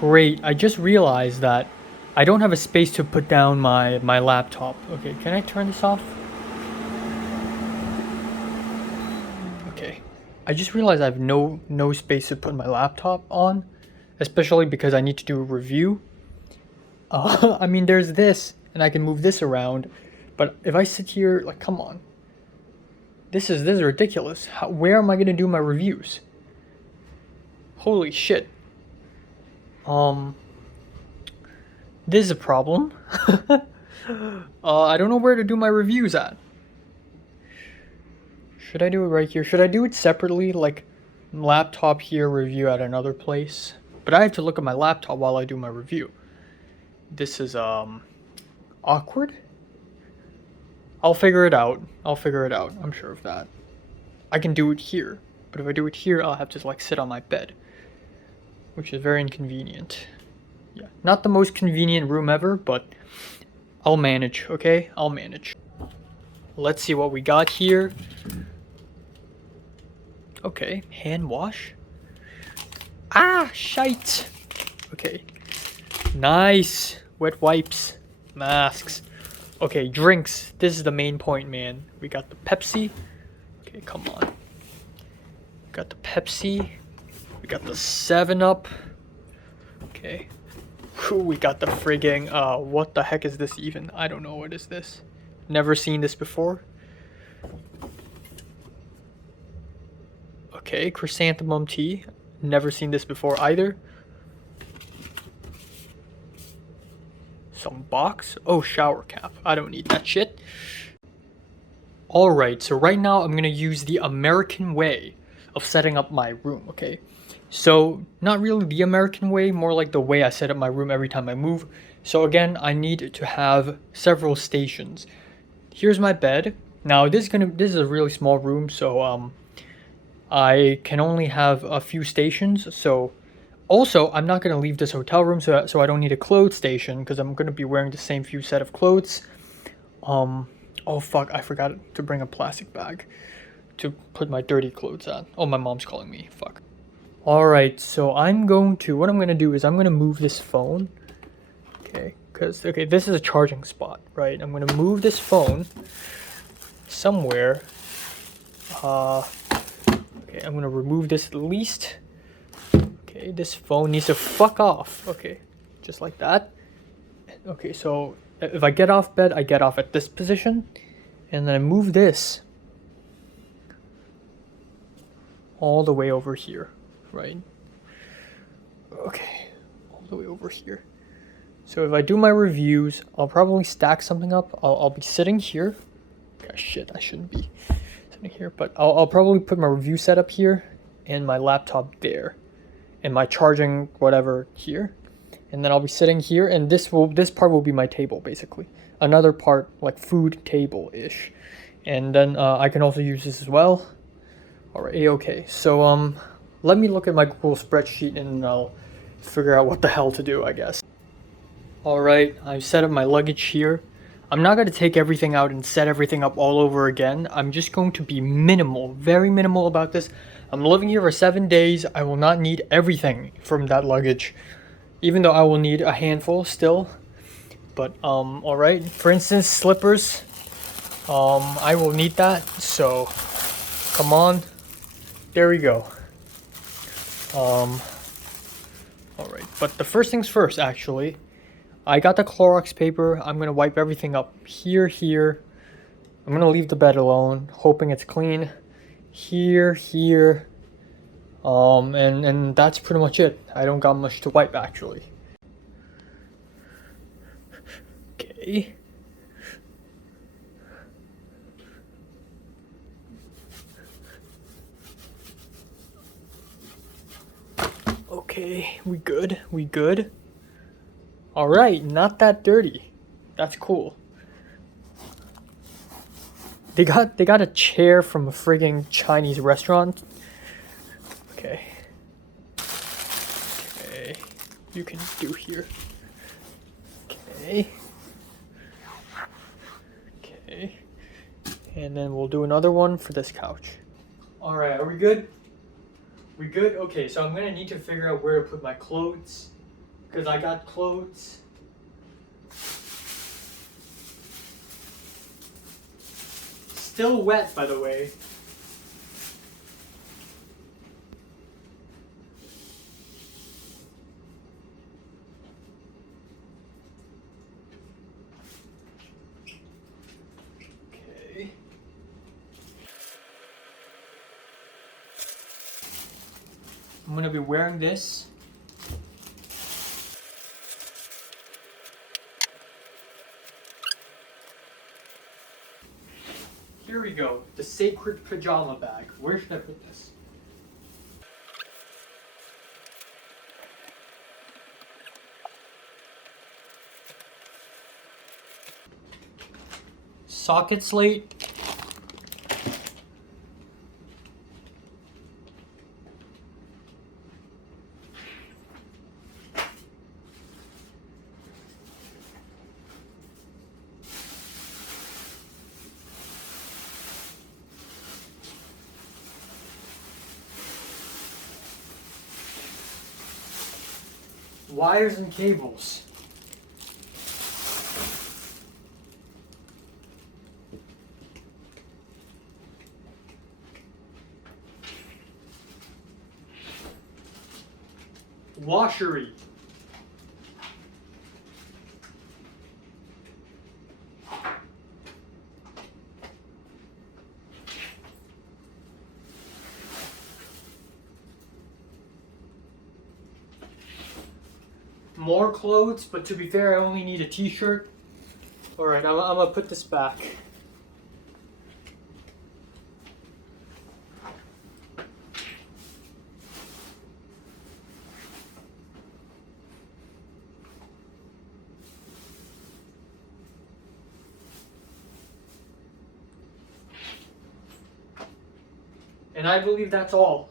Great, I just realized that I don't have a space to put down my laptop. Okay, can I turn this off? Okay, I just realized I have no space to put my laptop on, especially because I need to do a review. I mean, there's this, and I can move this around, but if I sit here, like, come on. This is ridiculous. Where am I gonna do my reviews? Holy shit. This is a problem. I don't know where to do my reviews at. Should I do it right here? Should I do it separately, like laptop here, review at another place? But I have to look at my laptop while I do my review. This is awkward. I'll figure it out. I'm sure of that. I can do it here, but if I do it here, I'll have to like sit on my bed, which is very inconvenient. Yeah, not the most convenient room ever, but I'll manage, okay? I'll manage. Let's see what we got here. Okay, hand wash. Ah, shite. Okay, nice. Wet wipes, masks. Okay, drinks. This is the main point, man. We got the Pepsi. Okay, come on. Got the Pepsi. We got the 7-Up. Okay. Ooh, we got the frigging, what the heck is this even? I don't know, what is this? Never seen this before. Okay, chrysanthemum tea. Never seen this before either. Some box. Oh, shower cap. I don't need that shit. Alright, so right now I'm gonna use the American way of setting up my room, okay? So, not really the American way, more like the way I set up my room every time I move. So again, I need to have several stations. Here's my bed. Now this is a really small room, so I can only have a few stations. So also, I'm not going to leave this hotel room, so I don't need a clothes station because I'm going to be wearing the same few set of clothes. Oh fuck, I forgot to bring a plastic bag to put my dirty clothes on. Oh, my mom's calling me. Fuck. Alright, so what I'm going to do is I'm going to move this phone. Okay, okay, this is a charging spot, right? I'm going to move this phone somewhere. Okay, I'm going to remove this at least. Okay, this phone needs to fuck off. Okay, just like that. Okay, so if I get off bed, I get off at this position. And then I move this all the way over here, right? Okay, all the way over here. So if I do my reviews, I'll probably stack something up. I'll be sitting here. Okay, shit, I shouldn't be sitting here. But I'll probably put my review setup here and my laptop there. And my charging whatever here, and then I'll be sitting here, and this part will be my table basically. Another part like food table-ish, and then I can also use this as well. All right, okay. So let me look at my Google spreadsheet and I'll figure out what the hell to do, I guess. All right, I've set up my luggage here. I'm not going to take everything out and set everything up all over again. I'm just going to be minimal, very minimal about this. I'm living here for 7 days. I will not need everything from that luggage, even though I will need a handful still. But all right. For instance, slippers. I will need that. So, come on. There we go. All right. But the first things first, actually. I got the Clorox paper. I'm gonna wipe everything up here. I'm gonna leave the bed alone, hoping it's clean. Here, and that's pretty much it. I don't got much to wipe actually. Okay. Okay, we good. All right, not that dirty. That's cool. They got a chair from a frigging Chinese restaurant. Okay. Okay. You can do here. Okay. Okay. And then we'll do another one for this couch. All right, are we good? We good? Okay, so I'm gonna need to figure out where to put my clothes. because I got clothes. Still wet, by the way. Okay. I'm gonna be wearing this. Here we go, the sacred pajama bag. Where should I put this? Socket slate. Wires and cables. Washery. More clothes, but to be fair, I only need a t-shirt. Alright, I'm gonna put this back. And I believe that's all.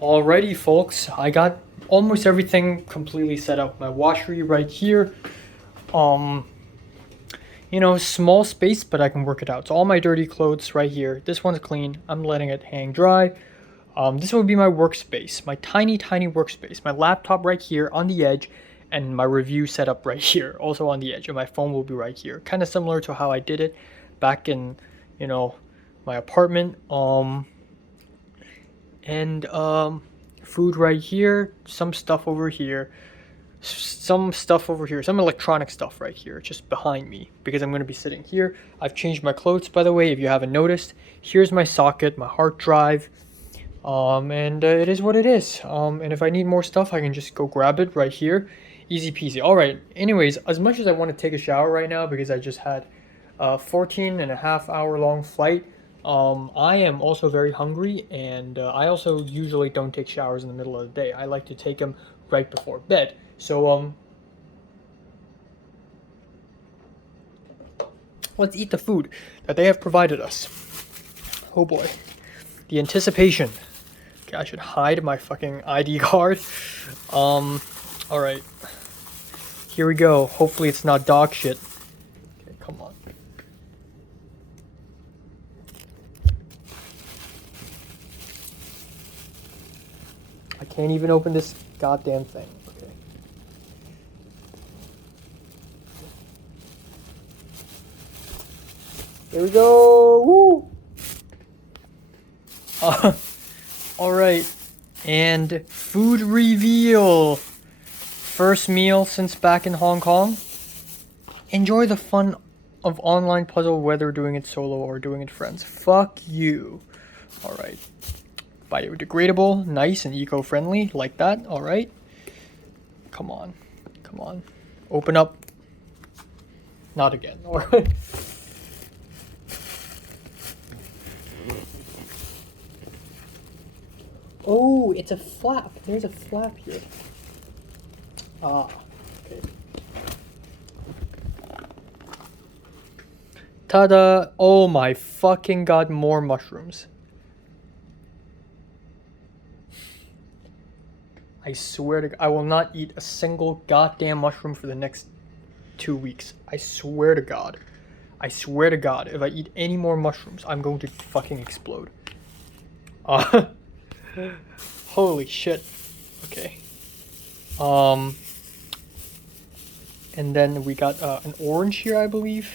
Alrighty, folks, I got almost everything completely set up. My washery right here. You know, small space, but I can work it out. So all my dirty clothes right here. This one's clean. I'm letting it hang dry. This would be my workspace, my tiny workspace. My laptop right here on the edge, and my review setup right here, also on the edge. And my phone will be right here. Kind of similar to how I did it back in, you know, my apartment. Food right here, some stuff over here, some electronic stuff right here, just behind me, because I'm going to be sitting here. I've changed my clothes, by the way, if you haven't noticed. Here's my socket, my hard drive, and it is what it is. And if I need more stuff, I can just go grab it right here. Easy peasy. All right, anyways, as much as I want to take a shower right now, because I just had a 14.5 hour long flight, I am also very hungry, and I also usually don't take showers in the middle of the day. I like to take them right before bed. So, let's eat the food that they have provided us. Oh boy. The anticipation. Okay, I should hide my fucking ID card. Alright. Here we go. Hopefully it's not dog shit. Okay, come on. I can't even open this goddamn thing. Okay. Here we go. Woo! Alright. And food reveal. First meal since back in Hong Kong. Enjoy the fun of online puzzle, whether doing it solo or doing it friends. Fuck you. Alright. Biodegradable, nice and eco-friendly, like that. Alright. Come on. Come on. Open up. Not again. Alright. Oh, it's a flap. There's a flap here. Ah, okay. Ta-da! Oh my fucking god, more mushrooms. I swear to God, I will not eat a single goddamn mushroom for the next 2 weeks. I swear to God. I swear to God, if I eat any more mushrooms, I'm going to fucking explode. Holy shit. Okay. And then we got an orange here, I believe,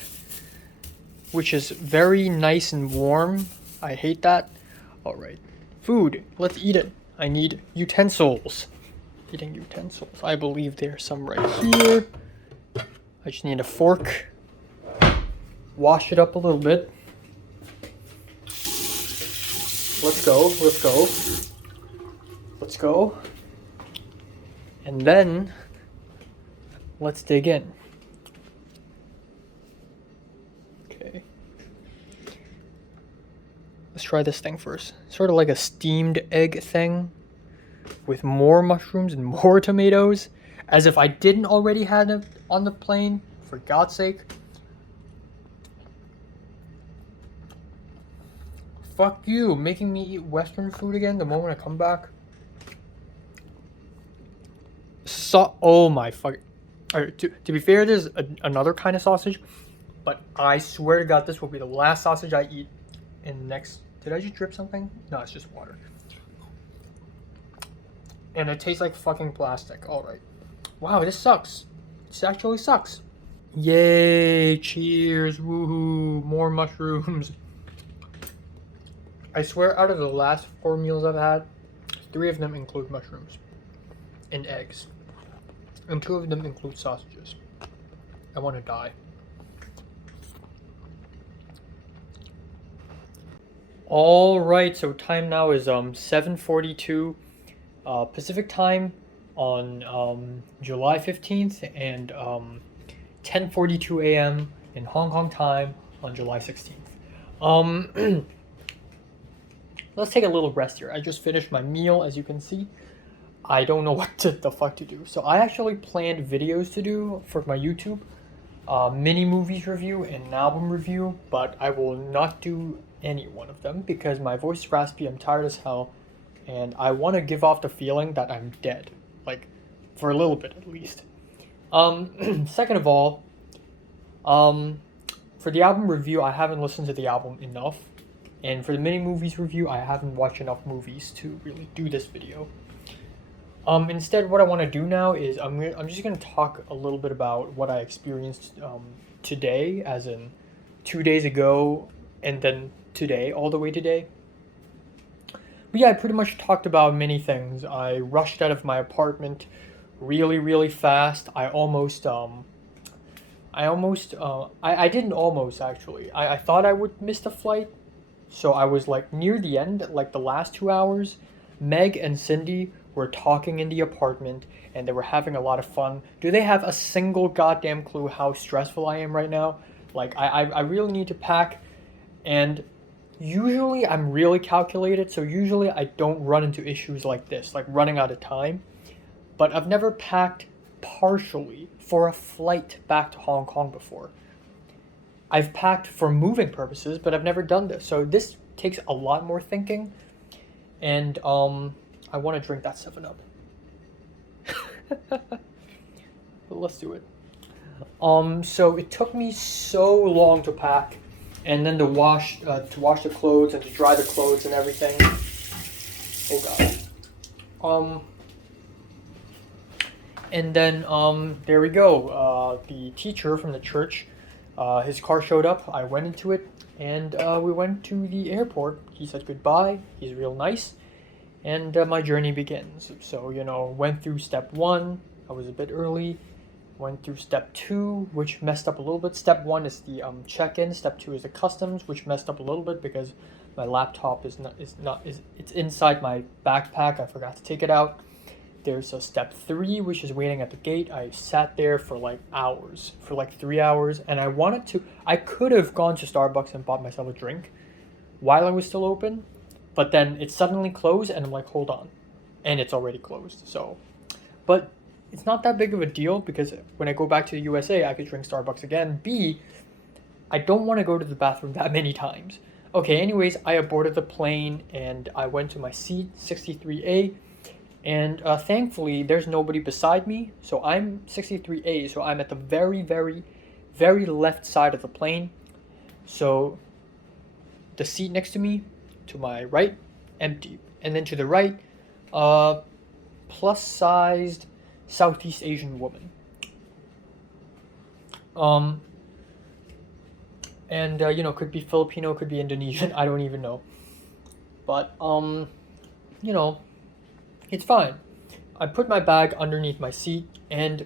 which is very nice and warm. I hate that. All right, food. Let's eat it. I need utensils. Eating utensils. I believe there's some right here. I just need a fork. Wash it up a little bit. Let's go. Let's go. Let's go. And then let's dig in. Okay. Let's try this thing first. Sort of like a steamed egg thing with more mushrooms and more tomatoes. As if I didn't already have it on the plane, for God's sake. Fuck you, making me eat Western food again the moment I come back. Oh my fuck. Alright, to be fair, there's another kind of sausage, but I swear to God, this will be the last sausage I eat in the next. Did I just drip something? No, it's just water. And it tastes like fucking plastic. Alright. Wow, this sucks. This actually sucks. Yay, cheers, woohoo, more mushrooms. I swear, out of the last 4 meals I've had, 3 of them include mushrooms and eggs. And 2 of them include sausages. I want to die. Alright, so time now is 7:42 Pacific time on July 15th and 10:42 a.m. in Hong Kong time on July 16th. Let's take a little rest here. I just finished my meal, as you can see. I don't know what the fuck to do. So I actually planned videos to do for my YouTube. Mini movies review and an album review, but I will not do any one of them because my voice is raspy, I'm tired as hell, and I want to give off the feeling that I'm dead. Like, for a little bit at least. Second of all, for the album review, I haven't listened to the album enough. And for the mini movies review, I haven't watched enough movies to really do this video. Instead, what I want to do now is I'm just going to talk a little bit about what I experienced today, as in 2 days ago, and then today, all the way today. But yeah, I pretty much talked about many things. I rushed out of my apartment really, really fast. I didn't almost, actually. I thought I would miss the flight. So I was like near the end, like the last 2 hours. Meg and Cindy were talking in the apartment and they were having a lot of fun. Do they have a single goddamn clue how stressful I am right now? Like, I really need to pack, and usually I'm really calculated, so usually I don't run into issues like this, like running out of time. But I've never packed partially for a flight back to Hong Kong before. I've packed for moving purposes, but I've never done this. So this takes a lot more thinking. And I want to drink that 7-Up. But let's do it. So it took me so long to pack, and then to wash the clothes and to dry the clothes and everything. Oh god. And then there we go. The teacher from the church. His car showed up, I went into it, and we went to the airport. He said goodbye, he's real nice, and my journey begins. So, went through step 1, I was a bit early, went through step 2, which messed up a little bit. Step 1 is the check-in, step 2 is the customs, which messed up a little bit because my laptop it's inside my backpack, I forgot to take it out. There's a step 3, which is waiting at the gate. I sat there for like hours, for like 3 hours, and I could have gone to Starbucks and bought myself a drink while I was still open, but then it suddenly closed, and I'm like, hold on, and it's already closed. So, but it's not that big of a deal because when I go back to the USA, I could drink Starbucks again. B, I don't want to go to the bathroom that many times. Okay, anyways, I aborted the plane, and I went to my seat, 63A, and thankfully there's nobody beside me, so I'm 63A, so I'm at the very, very, very left side of the plane. So the seat next to me, to my right, empty, and then to the right, plus-sized Southeast Asian woman. Um, and you know, could be Filipino, could be Indonesian. I don't even know. But you know, it's fine. I put my bag underneath my seat, and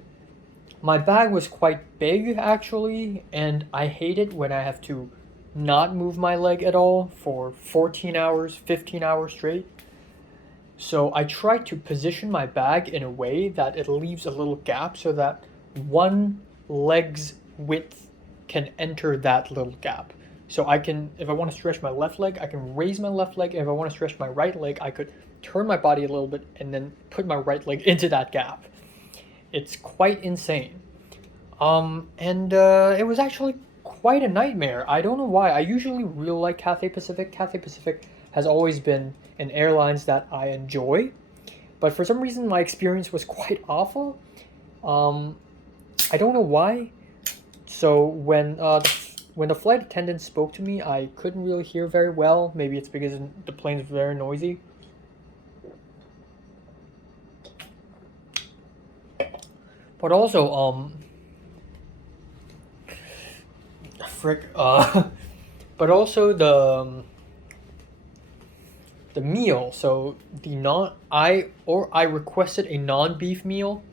my bag was quite big actually, and I hate it when I have to not move my leg at all for 14 hours, 15 hours straight. So I try to position my bag in a way that it leaves a little gap so that one leg's width can enter that little gap. So I can, if I want to stretch my left leg, I can raise my left leg. And if I want to stretch my right leg, I could turn my body a little bit and then put my right leg into that gap. It's quite insane. And it was actually quite a nightmare. I don't know why. I usually really like Cathay Pacific. Cathay Pacific has always been an airlines that I enjoy, but for some reason my experience was quite awful. Um, I don't know why. So when the flight attendant spoke to me, I couldn't really hear very well. Maybe it's because the plane's very noisy. But also, frick, but also the meal. So the non I requested a non-beef meal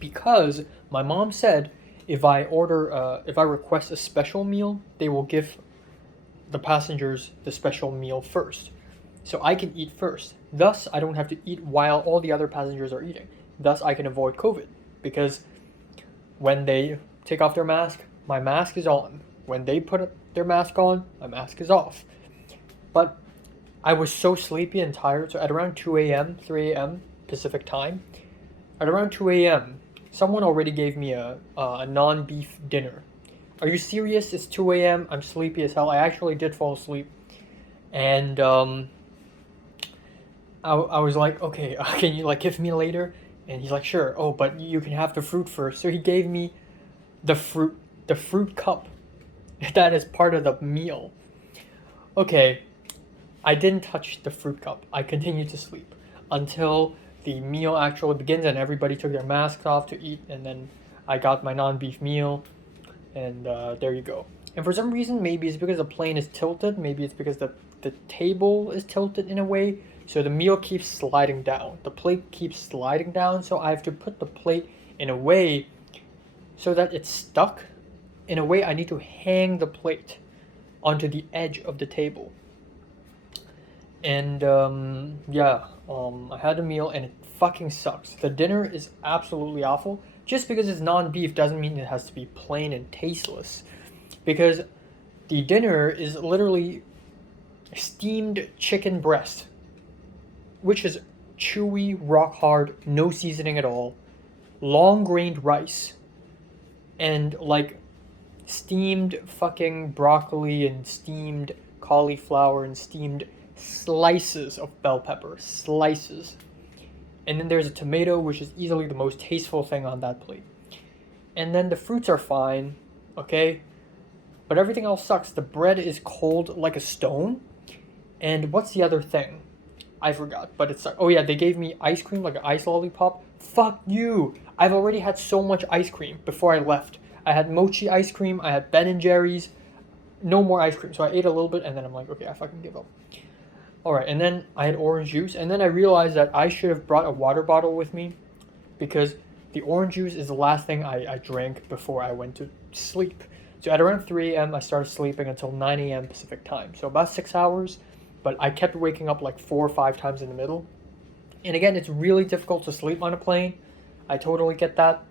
because my mom said if I request a special meal, they will give the passengers the special meal first. So I can eat first. Thus, I don't have to eat while all the other passengers are eating. Thus, I can avoid COVID because when they take off their mask, my mask is on. When they put their mask on, my mask is off. But I was so sleepy and tired, so at around 2 a.m., 3 a.m. Pacific time, at around 2 a.m., someone already gave me a non beef dinner. Are you serious? It's 2 a.m., I'm sleepy as hell. I actually did fall asleep. And I was like, okay, can you like give me later? And he's like, sure. Oh, but you can have the fruit first. So he gave me the fruit cup that is part of the meal. Okay, I didn't touch the fruit cup. I continued to sleep until the meal actually begins and everybody took their masks off to eat. And then I got my non beef meal, and there you go. And for some reason, maybe it's because the plane is tilted, maybe it's because the table is tilted in a way, so the meal keeps sliding down. The plate keeps sliding down, so I have to put the plate in a way so that it's stuck. In a way, I need to hang the plate onto the edge of the table. And yeah, I had a meal and it fucking sucks. The dinner is absolutely awful. Just because it's non-beef doesn't mean it has to be plain and tasteless. Because the dinner is literally steamed chicken breast, which is chewy, rock hard, no seasoning at all, long grained rice, and like steamed fucking broccoli and steamed cauliflower and steamed slices of bell pepper. Slices. And then there's a tomato, which is easily the most tasteful thing on that plate. And then the fruits are fine, okay? But everything else sucks. The bread is cold like a stone. And what's the other thing? I forgot, but it's oh yeah, they gave me ice cream, like an ice lollipop. Fuck you! I've already had so much ice cream before I left. I had mochi ice cream, I had Ben and Jerry's, no more ice cream. So I ate a little bit and then I'm like, okay, I fucking give up. Alright, and then I had orange juice, and then I realized that I should have brought a water bottle with me because the orange juice is the last thing I drank before I went to sleep. So at around 3 a.m., I started sleeping until 9 a.m. Pacific time. So about 6 hours, but I kept waking up like 4 or 5 times in the middle. And again, it's really difficult to sleep on a plane. I totally get that.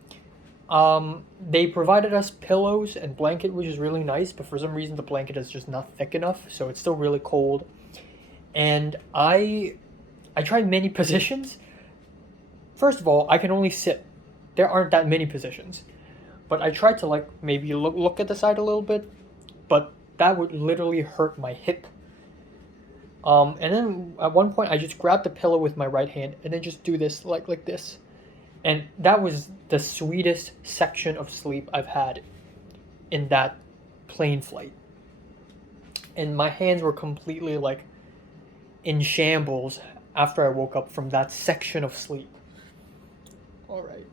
They provided us pillows and blanket, which is really nice, but for some reason the blanket is just not thick enough, so it's still really cold. And I tried many positions. First of all, I can only sit. There aren't that many positions. But I tried to like maybe look at the side a little bit, but that would literally hurt my hip. And then at one point I just grabbed the pillow with my right hand and then just do this like this. And that was the sweetest section of sleep I've had in that plane flight. And my hands were completely like in shambles after I woke up from that section of sleep. All right.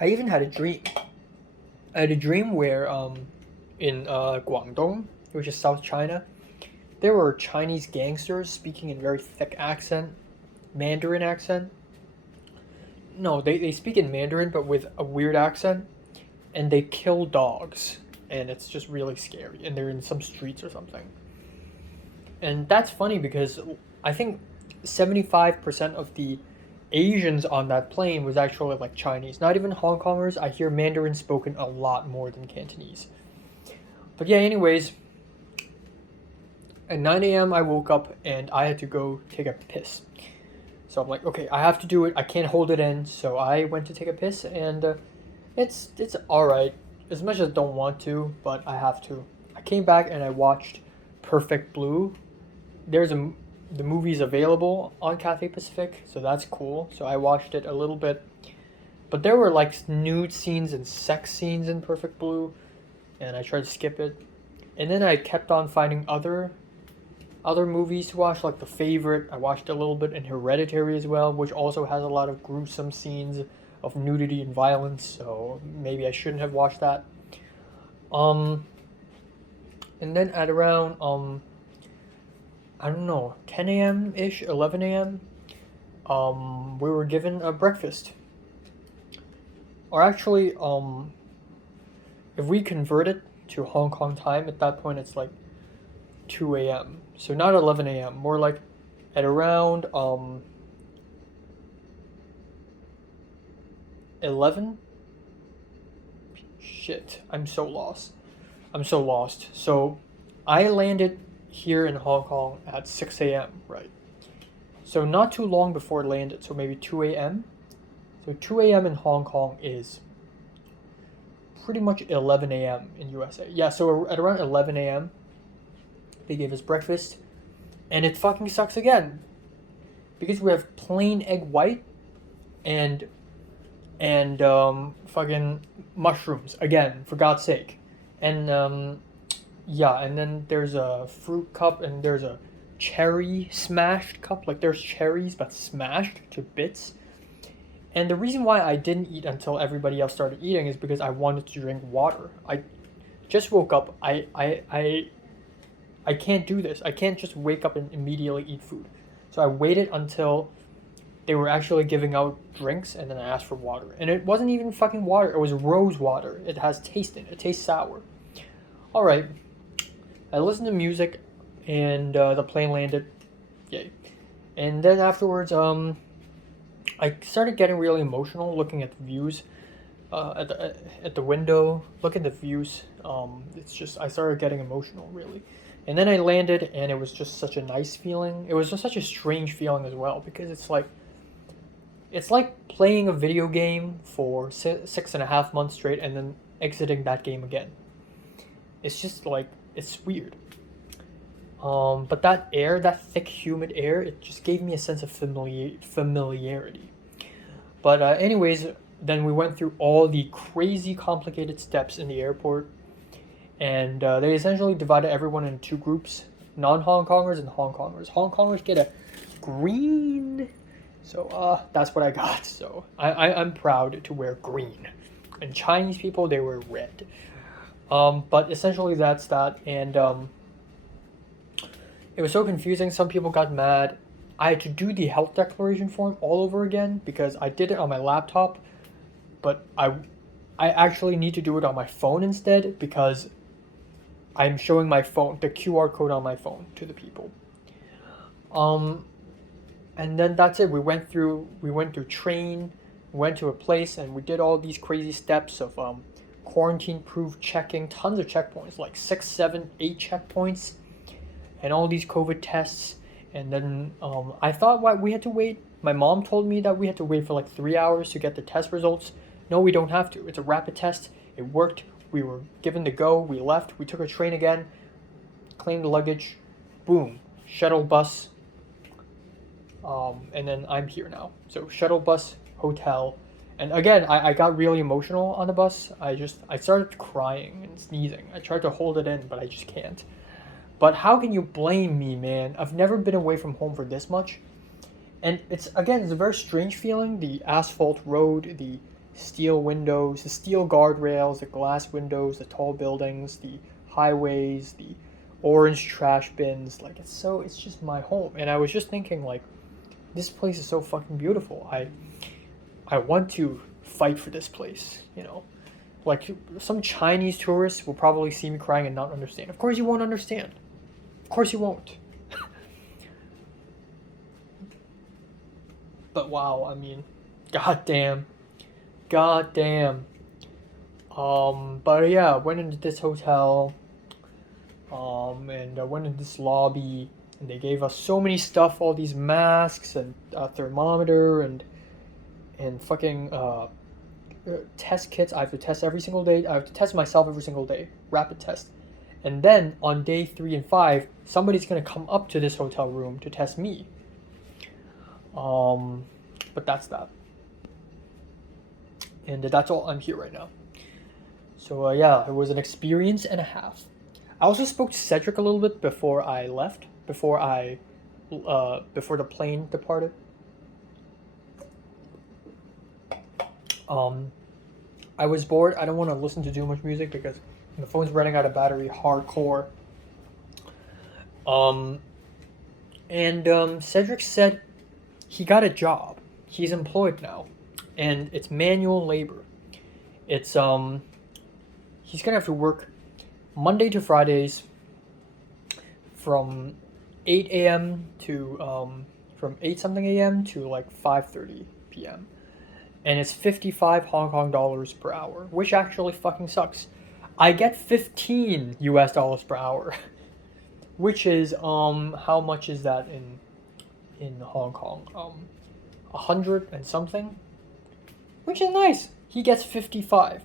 I even had a dream. I had a dream where in Guangdong, which is South China, there were Chinese gangsters speaking in very thick accent, Mandarin accent. No, they speak in Mandarin but with a weird accent, and they kill dogs, and it's just really scary. And they're in some streets or something. And that's funny because I think 75% of the Asians on that plane was actually like Chinese. Not even Hong Kongers. I hear Mandarin spoken a lot more than Cantonese. But yeah, anyways, at 9 a.m. I woke up and I had to go take a piss. So I'm like, okay, I have to do it. I can't hold it in. So I went to take a piss, and it's all right. As much as I don't want to, but I have to. I came back and I watched Perfect Blue. The movie's available on Cathay Pacific, so that's cool. So I watched it a little bit. But there were like nude scenes and sex scenes in Perfect Blue, and I tried to skip it. And then I kept on finding other movies to watch, like The Favorite. I watched a little bit in Hereditary as well, which also has a lot of gruesome scenes of nudity and violence, so maybe I shouldn't have watched that. And then at around I don't know, 10 a.m. ish, 11 a.m. We were given a breakfast. Or actually, if we convert it to Hong Kong time, at that point it's like 2 a.m. So not 11 a.m. More like at around 11. Shit, I'm so lost. So I landed here in Hong Kong at 6 a.m., right? So not too long before it landed, so maybe 2 a.m. So 2 a.m. in Hong Kong is pretty much 11 a.m. in USA. Yeah, so at around 11 a.m. they gave us breakfast, and it fucking sucks again. Because we have plain egg white and fucking mushrooms again, for God's sake. And yeah, and then there's a fruit cup and there's a cherry smashed cup. Like there's cherries but smashed to bits. And the reason why I didn't eat until everybody else started eating is because I wanted to drink water. I just woke up. I can't do this. I can't just wake up and immediately eat food. So I waited until they were actually giving out drinks, and then I asked for water. And it wasn't even fucking water. It was rose water. It has taste in it. It tastes sour. All right. I listened to music, and the plane landed. Yay. And then afterwards, I started getting really emotional looking at the views. At the window, look at the views. It's just, I started getting emotional, really. And then I landed, and it was just such a nice feeling. It was just such a strange feeling as well, because it's like playing a video game for 6.5 months straight and then exiting that game again. It's just like, it's weird. But that air, that thick, humid air, it just gave me a sense of familiarity. But anyways, then we went through all the crazy complicated steps in the airport. And they essentially divided everyone into two groups, non-Hong Kongers and Hong Kongers. Hong Kongers get a green. So that's what I got. So I'm proud to wear green. And Chinese people, they wear red. But essentially that's that. And it was so confusing. Some people got mad. I had to do the health declaration form all over again because I did it on my laptop. But I actually need to do it on my phone instead because I'm showing my phone, the QR code on my phone to the people. And then that's it. We went through train, went to a place, and we did all these crazy steps of quarantine-proof checking, tons of checkpoints, like 6, 7, 8 checkpoints, and all these COVID tests. And then I thought we had to wait. My mom told me that we had to wait for like 3 hours to get the test results. No, we don't have to. It's a rapid test. It worked. We were given the go. We left. We took a train again, claimed the luggage, boom, shuttle bus. And then I'm here now. So shuttle bus, hotel. And again, I got really emotional on the bus. I started crying and sneezing. I tried to hold it in, but I just can't. But how can you blame me, man? I've never been away from home for this much. And it's a very strange feeling. The asphalt road, the steel windows, the steel guardrails, the glass windows, the tall buildings, the highways, the orange trash bins. Like, it's just my home. And I was just thinking, like, this place is so fucking beautiful. I want to fight for this place, you know. Like, some Chinese tourists will probably see me crying and not understand. Of course you won't understand. Of course you won't. But wow, I mean, goddamn. Goddamn. But yeah, I went into this hotel, and I went into this lobby, and they gave us so many stuff, all these masks, and a thermometer, and fucking, test kits. I have to test every single day. I have to test myself every single day. Rapid test. And then on day 3 and 5, somebody's gonna come up to this hotel room to test me. But that's that. And that's all. I'm here right now. So yeah, it was an experience and a half. I also spoke to Cedric a little bit before I left. Before the plane departed. I was bored. I don't want to listen to too much music because the phone's running out of battery hardcore. Cedric said he got a job. He's employed now, and it's manual labor. It's he's gonna have to work Monday to Fridays from 8 a.m. to from 8 something a.m. to like 5:30 p.m. And it's 55 Hong Kong dollars per hour, which actually fucking sucks. I get 15 US dollars per hour, which is how much is that in Hong Kong? 100 and something, which is nice. He gets 55.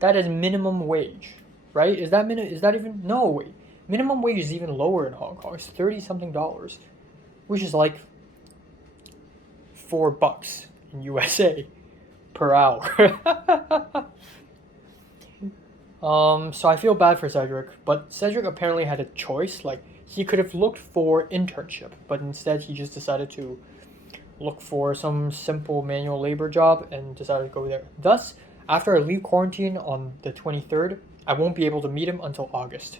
That is minimum wage, right? Is that even no wait? Minimum wage is even lower in Hong Kong. It's 30 something dollars, which is like $4 in USA per hour. So I feel bad for Cedric, but Cedric apparently had a choice. Like, he could have looked for internship, but instead he just decided to look for some simple manual labor job and decided to go there. Thus, after I leave quarantine on the 23rd, I won't be able to meet him until August.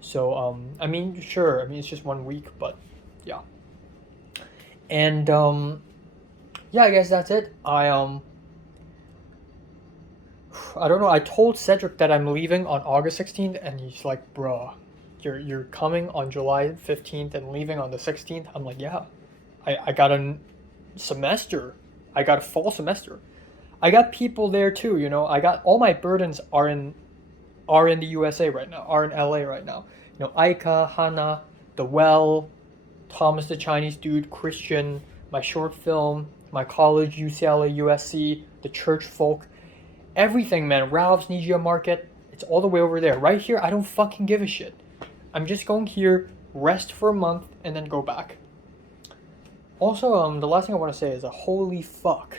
So, I mean, sure, I mean, it's just 1 week, but yeah. And, yeah, I guess that's it. I don't know. I told Cedric that I'm leaving on August 16th, and he's like, bruh, you're coming on July 15th and leaving on the 16th? I'm like, yeah. I got a semester. I got a fall semester. I got people there too, you know. I got all my burdens are in the USA right now, are in LA right now. You know, Aika, Hannah, The Well, Thomas the Chinese Dude, Christian, my short film, my college, UCLA, USC, the church folk, everything, man. Ralph's Nijiya Market, it's all the way over there. Right here, I don't fucking give a shit. I'm just going here, rest for a month, and then go back. Also, the last thing I want to say is holy fuck.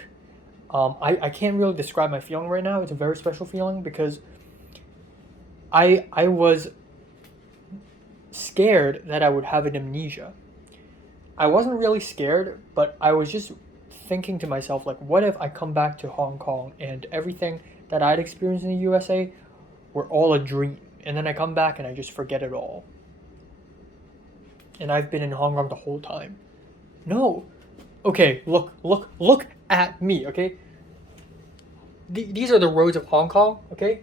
I can't really describe my feeling right now. It's a very special feeling because I was scared that I would have an amnesia. I wasn't really scared, but I was just thinking to myself, like, what if I come back to Hong Kong and everything that I'd experienced in the USA were all a dream, and then I come back and I just forget it all. And I've been in Hong Kong the whole time. No. Okay, look at me, okay? These are the roads of Hong Kong, okay?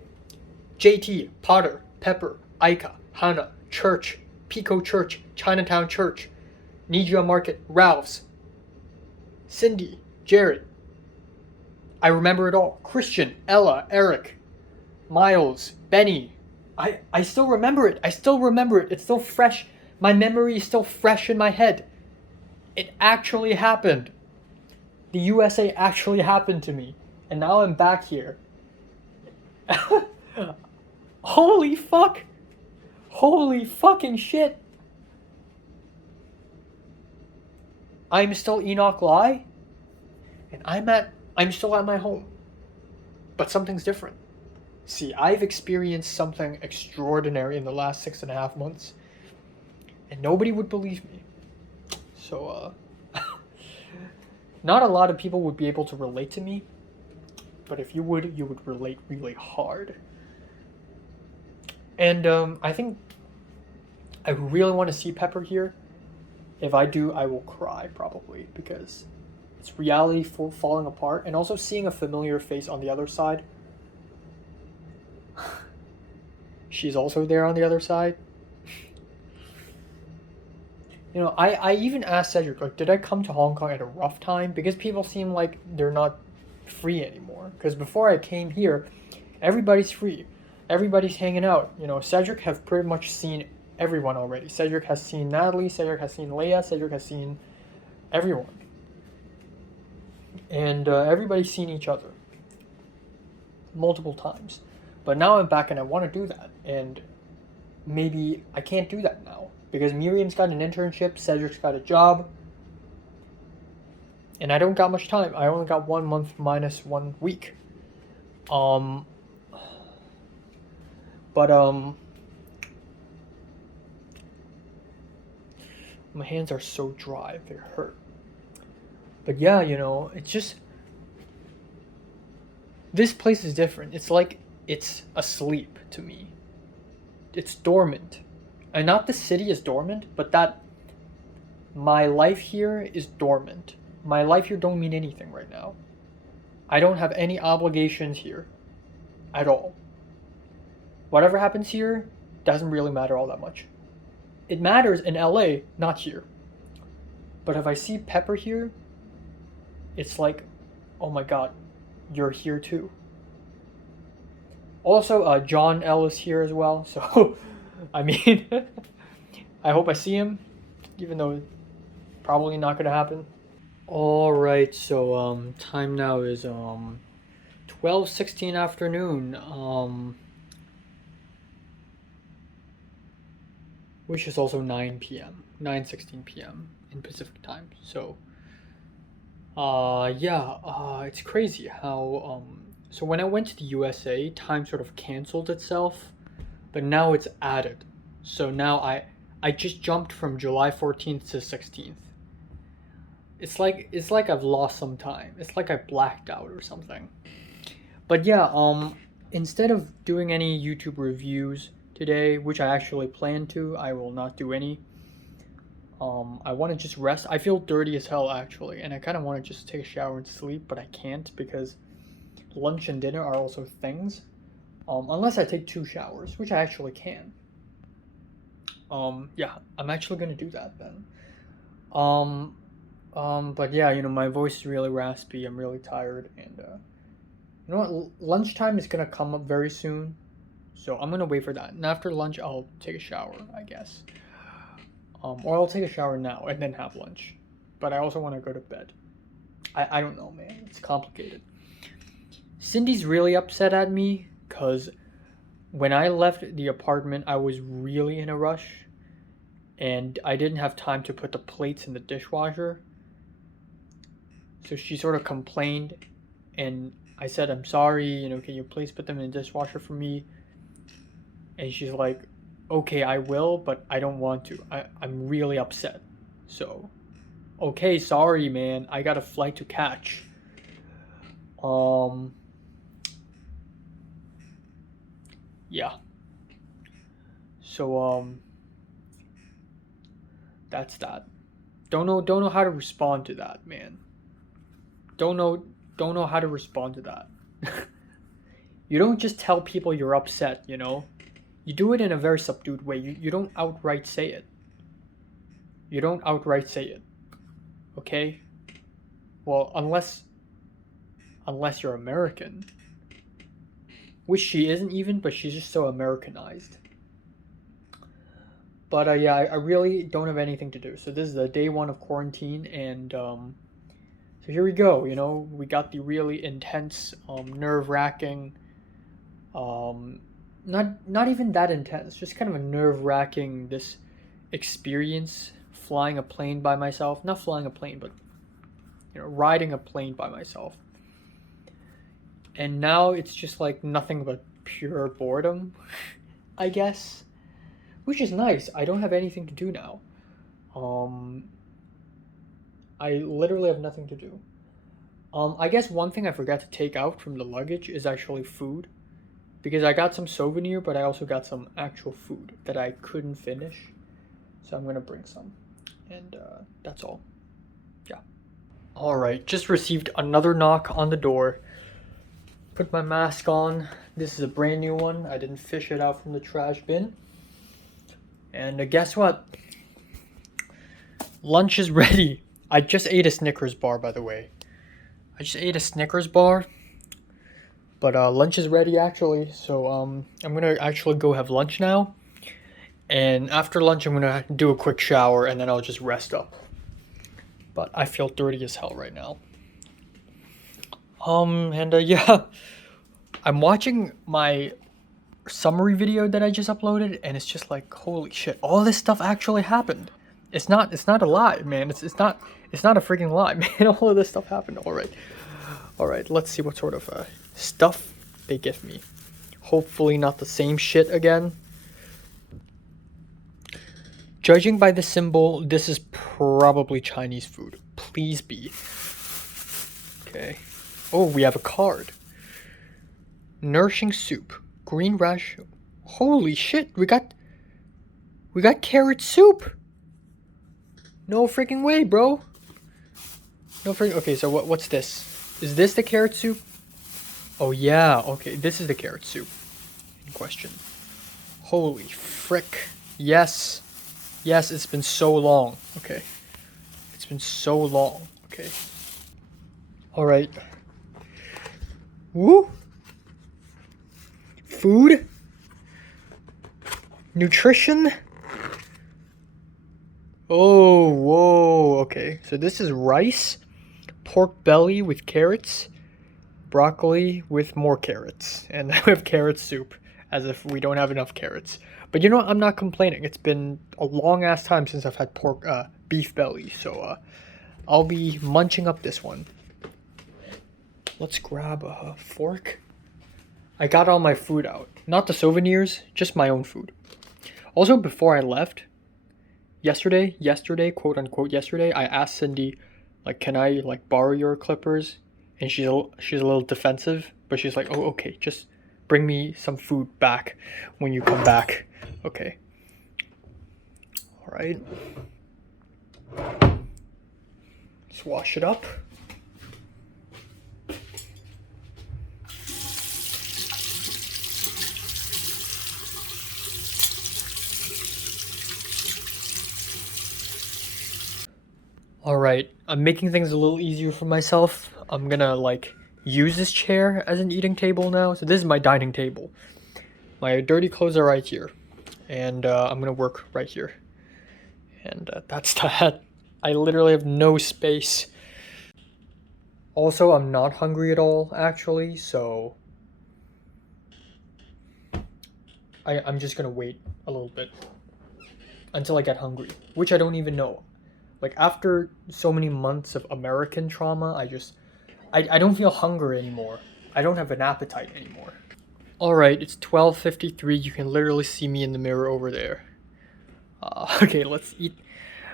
JT, Potter, Pepper, Aika, Hana, Church, Pico Church, Chinatown Church, Nijiya Market, Ralph's, Cindy, Jared. I remember it all. Christian, Ella, Eric, Miles, Benny. I still remember it. It's still fresh. My memory is still fresh in my head. It actually happened. The USA actually happened to me. And now I'm back here. Holy fuck. Holy fucking shit. I'm still Enoch Lai. And I'm still at my home. But something's different. See, I've experienced something extraordinary in the last 6.5 months. And nobody would believe me. So, not a lot of people would be able to relate to me. but if you would relate really hard. And I think I really want to see Pepper here. If I do, I will cry probably, because it's reality falling apart, and also seeing a familiar face on the other side. She's also there on the other side. You know, I even asked Cedric, like, did I come to Hong Kong at a rough time? Because people seem like they're not free anymore. Because before I came here, everybody's free. Everybody's hanging out. You know, Cedric have pretty much seen everyone already. Cedric has seen Natalie, Cedric has seen Leia, Cedric has seen everyone. And everybody's seen each other multiple times. But now I'm back and I want to do that. And maybe I can't do that now. Because Miriam's got an internship, Cedric's got a job. And I don't got much time. I only got 1 month minus 1 week. But my hands are so dry, they hurt. But yeah, you know, it's just, this place is different. It's like it's asleep to me. It's dormant. And not the city is dormant, but that my life here is dormant. My life here don't mean anything right now. I don't have any obligations here at all. Whatever happens here doesn't really matter all that much. It matters in LA, not here. But if I see Pepper here, it's like, oh my god, you're here too. Also, John L is here as well, so I mean, I hope I see him, even though it's probably not gonna happen. Alright, so time now is 12:16 afternoon, which is also 9 p.m., 9:16 p.m. in Pacific time. So it's crazy how so when I went to the USA, time sort of canceled itself, but now it's added. So now I just jumped from July 14th to 16th. It's like I've lost some time. It's like I blacked out or something. But yeah, instead of doing any YouTube reviews today, which I actually plan to, I will not do any. I want to just rest. I feel dirty as hell actually, and I kind of want to just take a shower and sleep, but I can't because lunch and dinner are also things. Unless I take 2 showers, which I actually can. Yeah, I'm actually gonna do that then. But yeah, you know, my voice is really raspy. I'm really tired, and you know what? Lunchtime is gonna come up very soon, so I'm gonna wait for that. And after lunch, I'll take a shower, I guess. Or I'll take a shower now and then have lunch. But I also want to go to bed. I don't know, man. It's complicated. Cindy's really upset at me because when I left the apartment, I was really in a rush. And I didn't have time to put the plates in the dishwasher. So she sort of complained. And I said, I'm sorry, you know, can you please put them in the dishwasher for me? And she's like, okay, I will, but I don't want to. I'm really upset. So, okay, sorry, man. I got a flight to catch. Yeah. So, that's that. Don't know how to respond to that, man. Don't know how to respond to that. You don't just tell people you're upset, you know? You do it in a very subdued way. You don't outright say it. You don't outright say it. Okay? Well, unless you're American. Which she isn't even, but she's just so Americanized. But yeah, I really don't have anything to do. So this is the day 1 of quarantine, and so here we go. You know, we got the really intense, nerve-wracking, not even that intense, just kind of a nerve-wracking this experience flying a plane by myself. Not flying a plane, but you know, riding a plane by myself. And now it's just like nothing but pure boredom, I guess, which is nice. I don't have anything to do now. I literally have nothing to do. I guess one thing I forgot to take out from the luggage is actually food. Because I got some souvenir, but I also got some actual food that I couldn't finish. So I'm gonna bring some. And that's all. Yeah. Alright, just received another knock on the door. Put my mask on. This is a brand new one. I didn't fish it out from the trash bin. And guess what? Lunch is ready. I just ate a Snickers bar, by the way. I just ate a Snickers bar. But lunch is ready, actually. So I'm gonna actually go have lunch now. And after lunch, I'm gonna do a quick shower, and then I'll just rest up. But I feel dirty as hell right now. Yeah. I'm watching my summary video that I just uploaded, and it's just like, holy shit, all this stuff actually happened. It's not a lie, man. It's not a freaking lie, man. All of this stuff happened. Alright, let's see what sort of stuff they give me. Hopefully not the same shit again. Judging by the symbol, this is probably Chinese food. Please be. Okay. Oh, we have a card. Nourishing soup. Green rash. Holy shit, we got carrot soup. No freaking way, bro. No freaking. Okay, so what's this? Is this the carrot soup? Oh yeah, okay, this is the carrot soup in question. Holy frick. Yes. Yes, it's been so long. Okay. It's been so long. Okay. Alright. Woo! Food? Nutrition? Oh, whoa. Okay, so this is rice, pork belly with carrots, broccoli with more carrots, and then we have carrot soup, as if we don't have enough carrots. But you know what? I'm not complaining. It's been a long ass time since I've had beef belly, so I'll be munching up this one. Let's grab a fork. I got all my food out. Not the souvenirs, just my own food. Also, before I left, yesterday, quote unquote yesterday, I asked Cindy, like, can I, like, borrow your clippers? And she's a little defensive, but she's like, oh, okay, just bring me some food back when you come back. Okay. Alright. Let's wash it up. Alright, I'm making things a little easier for myself. I'm gonna, like, use this chair as an eating table now. So this is my dining table. My dirty clothes are right here. And I'm gonna work right here. And that's that. I literally have no space. Also, I'm not hungry at all, actually, so I'm just gonna wait a little bit until I get hungry, which I don't even know. Like, after so many months of American trauma, I don't feel hunger anymore. I don't have an appetite anymore. Alright, it's 12:53. You can literally see me in the mirror over there. Okay, let's eat.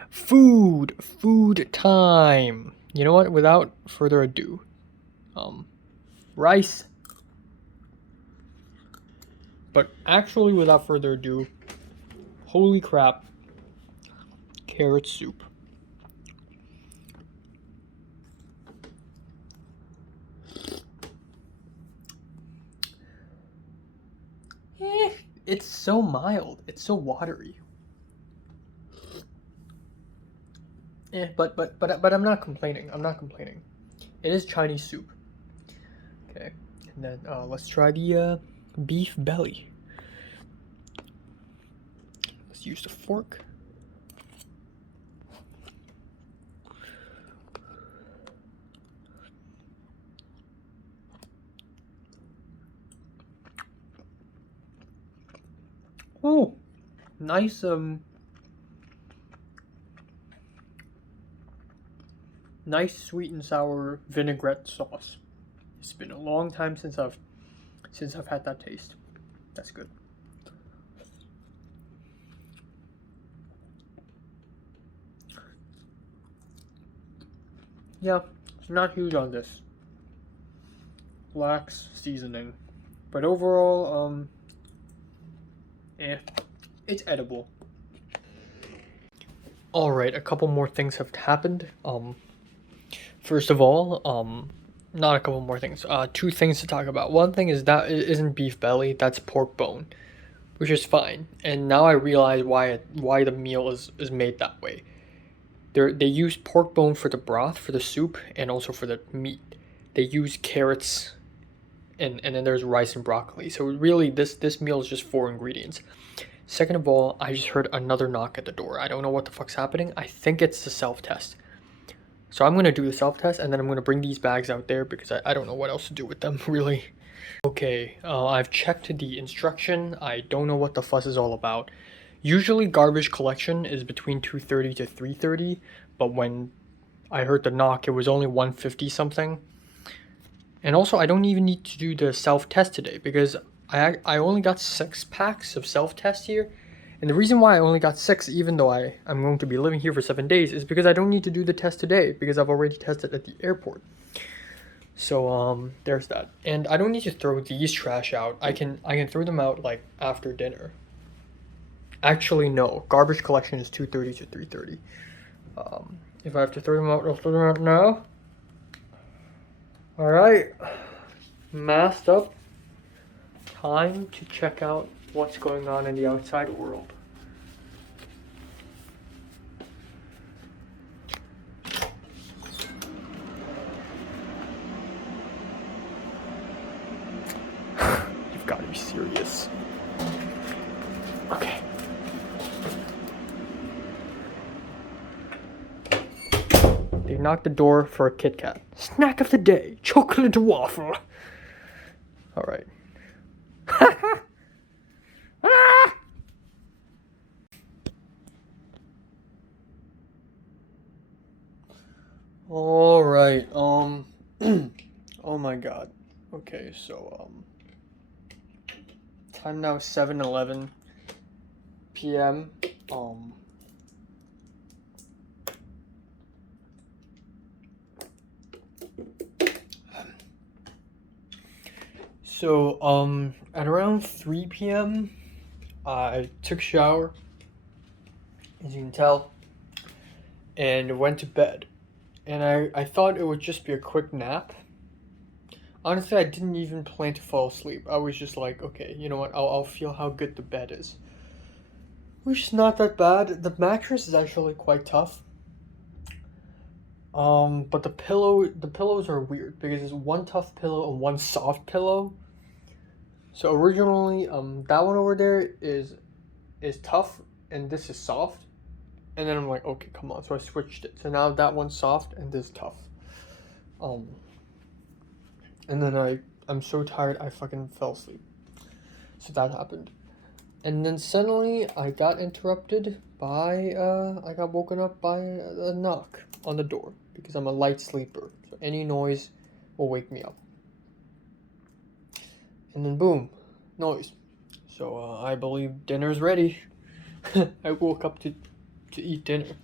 Food time. You know what? Without further ado, rice. But actually, without further ado, holy crap, carrot soup. It's so mild. It's so watery. But I'm not complaining. I'm not complaining. It is Chinese soup. Okay, and then let's try the beef belly. Let's use the fork. Oh, nice nice sweet and sour vinaigrette sauce. It's been a long time since I've had that taste. That's good. Yeah, not huge on this. Lacks seasoning. But overall, it's edible. Alright, a couple more things have happened. First of all, not a couple more things. Two things to talk about. One thing is that it isn't beef belly, that's pork bone, which is fine. And now I realize why the meal is made that way. They use pork bone for the broth, for the soup, and also for the meat. They use carrots, and then there's rice and broccoli. So really, this meal is just 4 ingredients. Second of all, I just heard another knock at the door. I don't know what the fuck's happening. I think it's the self-test. So I'm going to do the self-test, and then I'm going to bring these bags out there because I don't know what else to do with them, really. Okay, I've checked the instruction. I don't know what the fuss is all about. Usually garbage collection is between 2:30 to 3:30, but when I heard the knock, it was only 1:50 something. And also, I don't even need to do the self-test today because I only got 6 packs of self-test here. And the reason why I only got 6, even though I'm going to be living here for 7 days, is because I don't need to do the test today because I've already tested at the airport. So there's that. And I don't need to throw these trash out. I can throw them out like after dinner. Actually, no. Garbage collection is 2:30 to 3:30. If I have to throw them out, I'll throw them out now. Alright. Masked up. Time to check out what's going on in the outside world. You've got to be serious. Okay. They knocked the door for a Kit Kat. Snack of the day, chocolate waffle. All right. All right. Oh my God. Okay, so time now 7:11 p.m. So at around 3 p.m. I took a shower, as you can tell, and went to bed. And I thought it would just be a quick nap. Honestly, I didn't even plan to fall asleep. I was just like, okay, you know what, I'll feel how good the bed is. Which is not that bad. The mattress is actually quite tough. But the pillows are weird because there's one tough pillow and one soft pillow. So originally, that one over there is tough and this is soft. And then I'm like, okay, come on. So I switched it. So now that one's soft and this is tough. And then I'm so tired I fucking fell asleep. So that happened. And then suddenly I got interrupted by I got woken up by a knock on the door because I'm a light sleeper. So any noise will wake me up. And then boom, noise. So I believe dinner's ready. I woke up to eat dinner.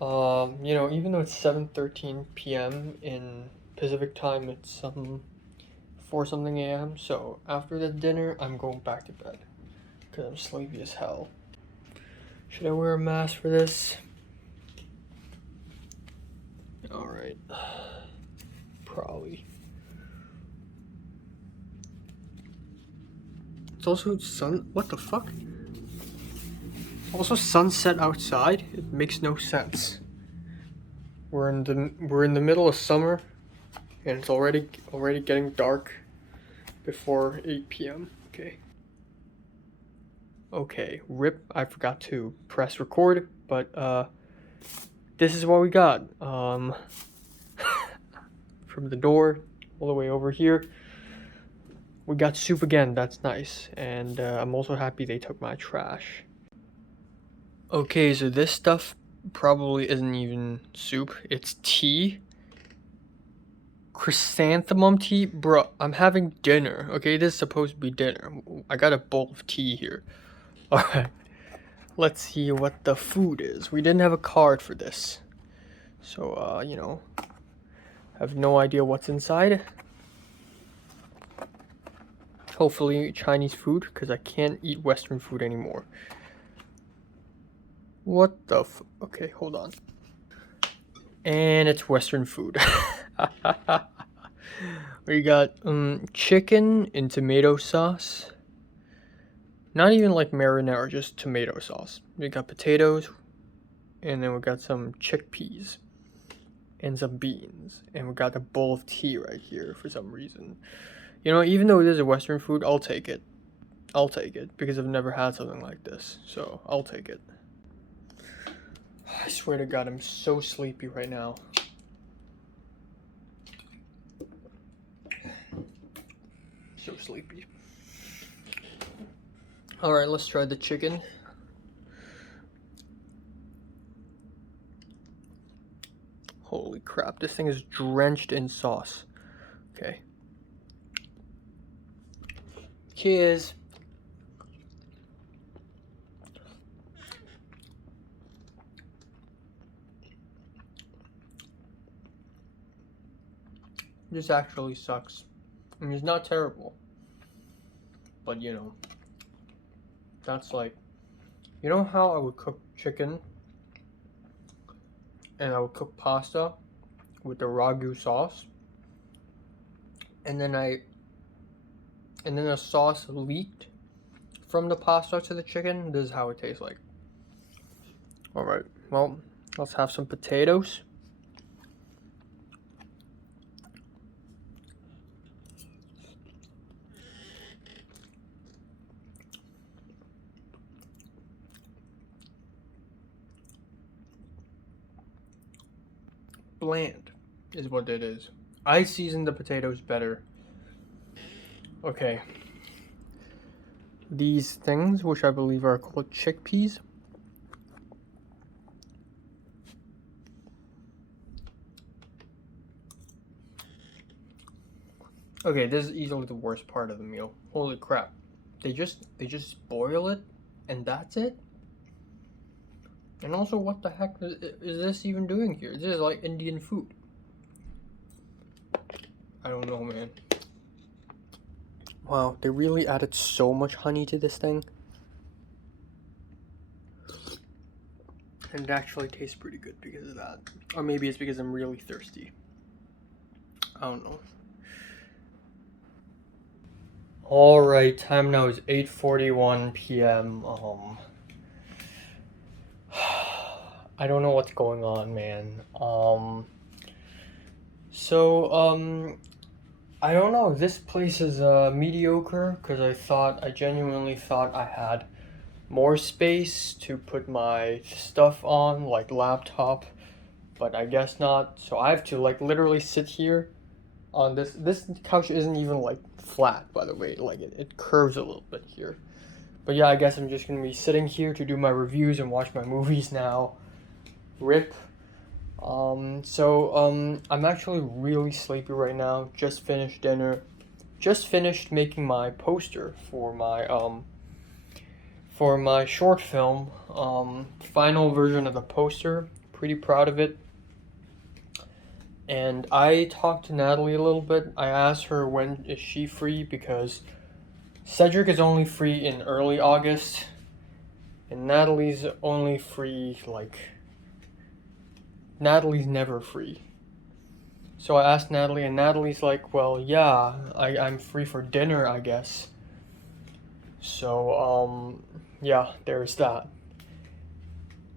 You know, even though it's 7:13 p.m. in Pacific time, it's 4 something a.m. So after the dinner, I'm going back to bed because I'm sleepy as hell. Should I wear a mask for this? All right, probably. It's also what the fuck? Also sunset outside. It makes no sense. We're in the middle of summer, and it's already getting dark before 8 p.m. Okay, rip. I forgot to press record, but this is what we got. From the door all the way over here. We got soup again, that's nice. And I'm also happy they took my trash. Okay, so this stuff probably isn't even soup, it's tea. Chrysanthemum tea? Bro, I'm having dinner, okay? This is supposed to be dinner. I got a bowl of tea here. Alright, let's see what the food is. We didn't have a card for this. So, you know, have no idea what's inside. Hopefully Chinese food, because I can't eat Western food anymore. What the okay, hold on. And it's Western food. We got chicken in tomato sauce. Not even like marinara, just tomato sauce. We got potatoes, and then we got some chickpeas and some beans, and we got a bowl of tea right here for some reason. You know, even though it is a Western food, I'll take it. I'll take it because I've never had something like this, so I'll take it. I swear to God, I'm so sleepy right now. So sleepy. Alright, let's try the chicken. Holy crap, this thing is drenched in sauce. Okay. Cheers. This actually sucks. I mean, it's not terrible. But, you know, that's like, you know how I would cook chicken and I would cook pasta with the ragu sauce, and then the sauce leaked from the pasta to the chicken? This is how it tastes like. Alright, well, let's have some potatoes. Bland is what it is. I seasoned the potatoes better. Okay. These things, which I believe are called chickpeas. Okay, this is easily the worst part of the meal. Holy crap. They just boil it and that's it? And also, what the heck is this even doing here? This is like Indian food. I don't know, man. Wow, they really added so much honey to this thing. And it actually tastes pretty good because of that. Or maybe it's because I'm really thirsty. I don't know. Alright, time now is 8:41 p.m. I don't know what's going on, man. I don't know. This place is mediocre because I genuinely thought I had more space to put my stuff on, like laptop, but I guess not. So I have to like literally sit here on this. This couch isn't even like flat, by the way. Like it curves a little bit here. But yeah, I guess I'm just gonna be sitting here to do my reviews and watch my movies now. RIP. I'm actually really sleepy right now. Just finished dinner. Just finished making my poster for my short film. Final version of the poster. Pretty proud of it. And I talked to Natalie a little bit. I asked her when is she free because Cedric is only free in early August, and Natalie's only free like. Natalie's never free. So I asked Natalie, and Natalie's like, well, yeah, I'm free for dinner, I guess. So, yeah, there's that.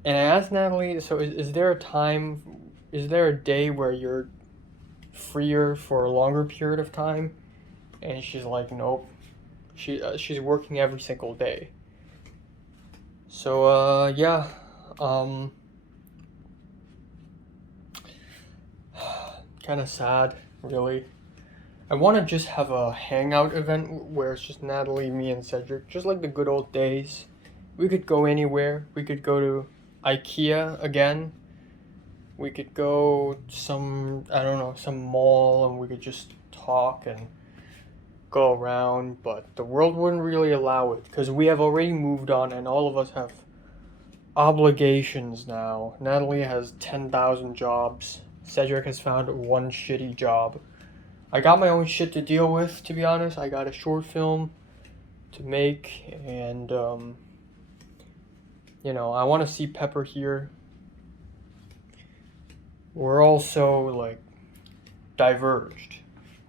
And I asked Natalie, so is there a day where you're freer for a longer period of time? And she's like, nope. She's working every single day. So, yeah, kind of sad, really. I want to just have a hangout event where it's just Natalie, me, and Cedric, just like the good old days. We could go anywhere. We could go to IKEA again. We could go some mall, and we could just talk and go around, but the world wouldn't really allow it because we have already moved on and all of us have obligations now. Natalie has 10,000 jobs. Cedric has found one shitty job. I got my own shit to deal with, to be honest. I got a short film to make, and you know, I want to see Pepper here. We're also like diverged.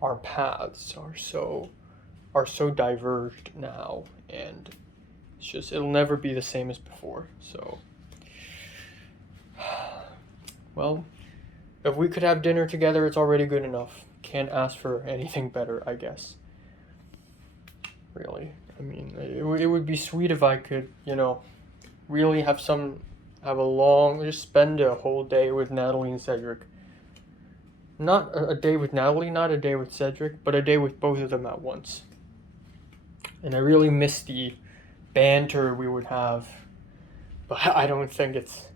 Our paths are so diverged now, and it's just, it'll never be the same as before. So, well, if we could have dinner together, it's already good enough. Can't ask for anything better, I guess. Really, I mean, it would be sweet if I could, you know, really have just spend a whole day with Natalie and Cedric. Not a day with Natalie, not a day with Cedric, but a day with both of them at once. And I really miss the banter we would have. But I don't think it's...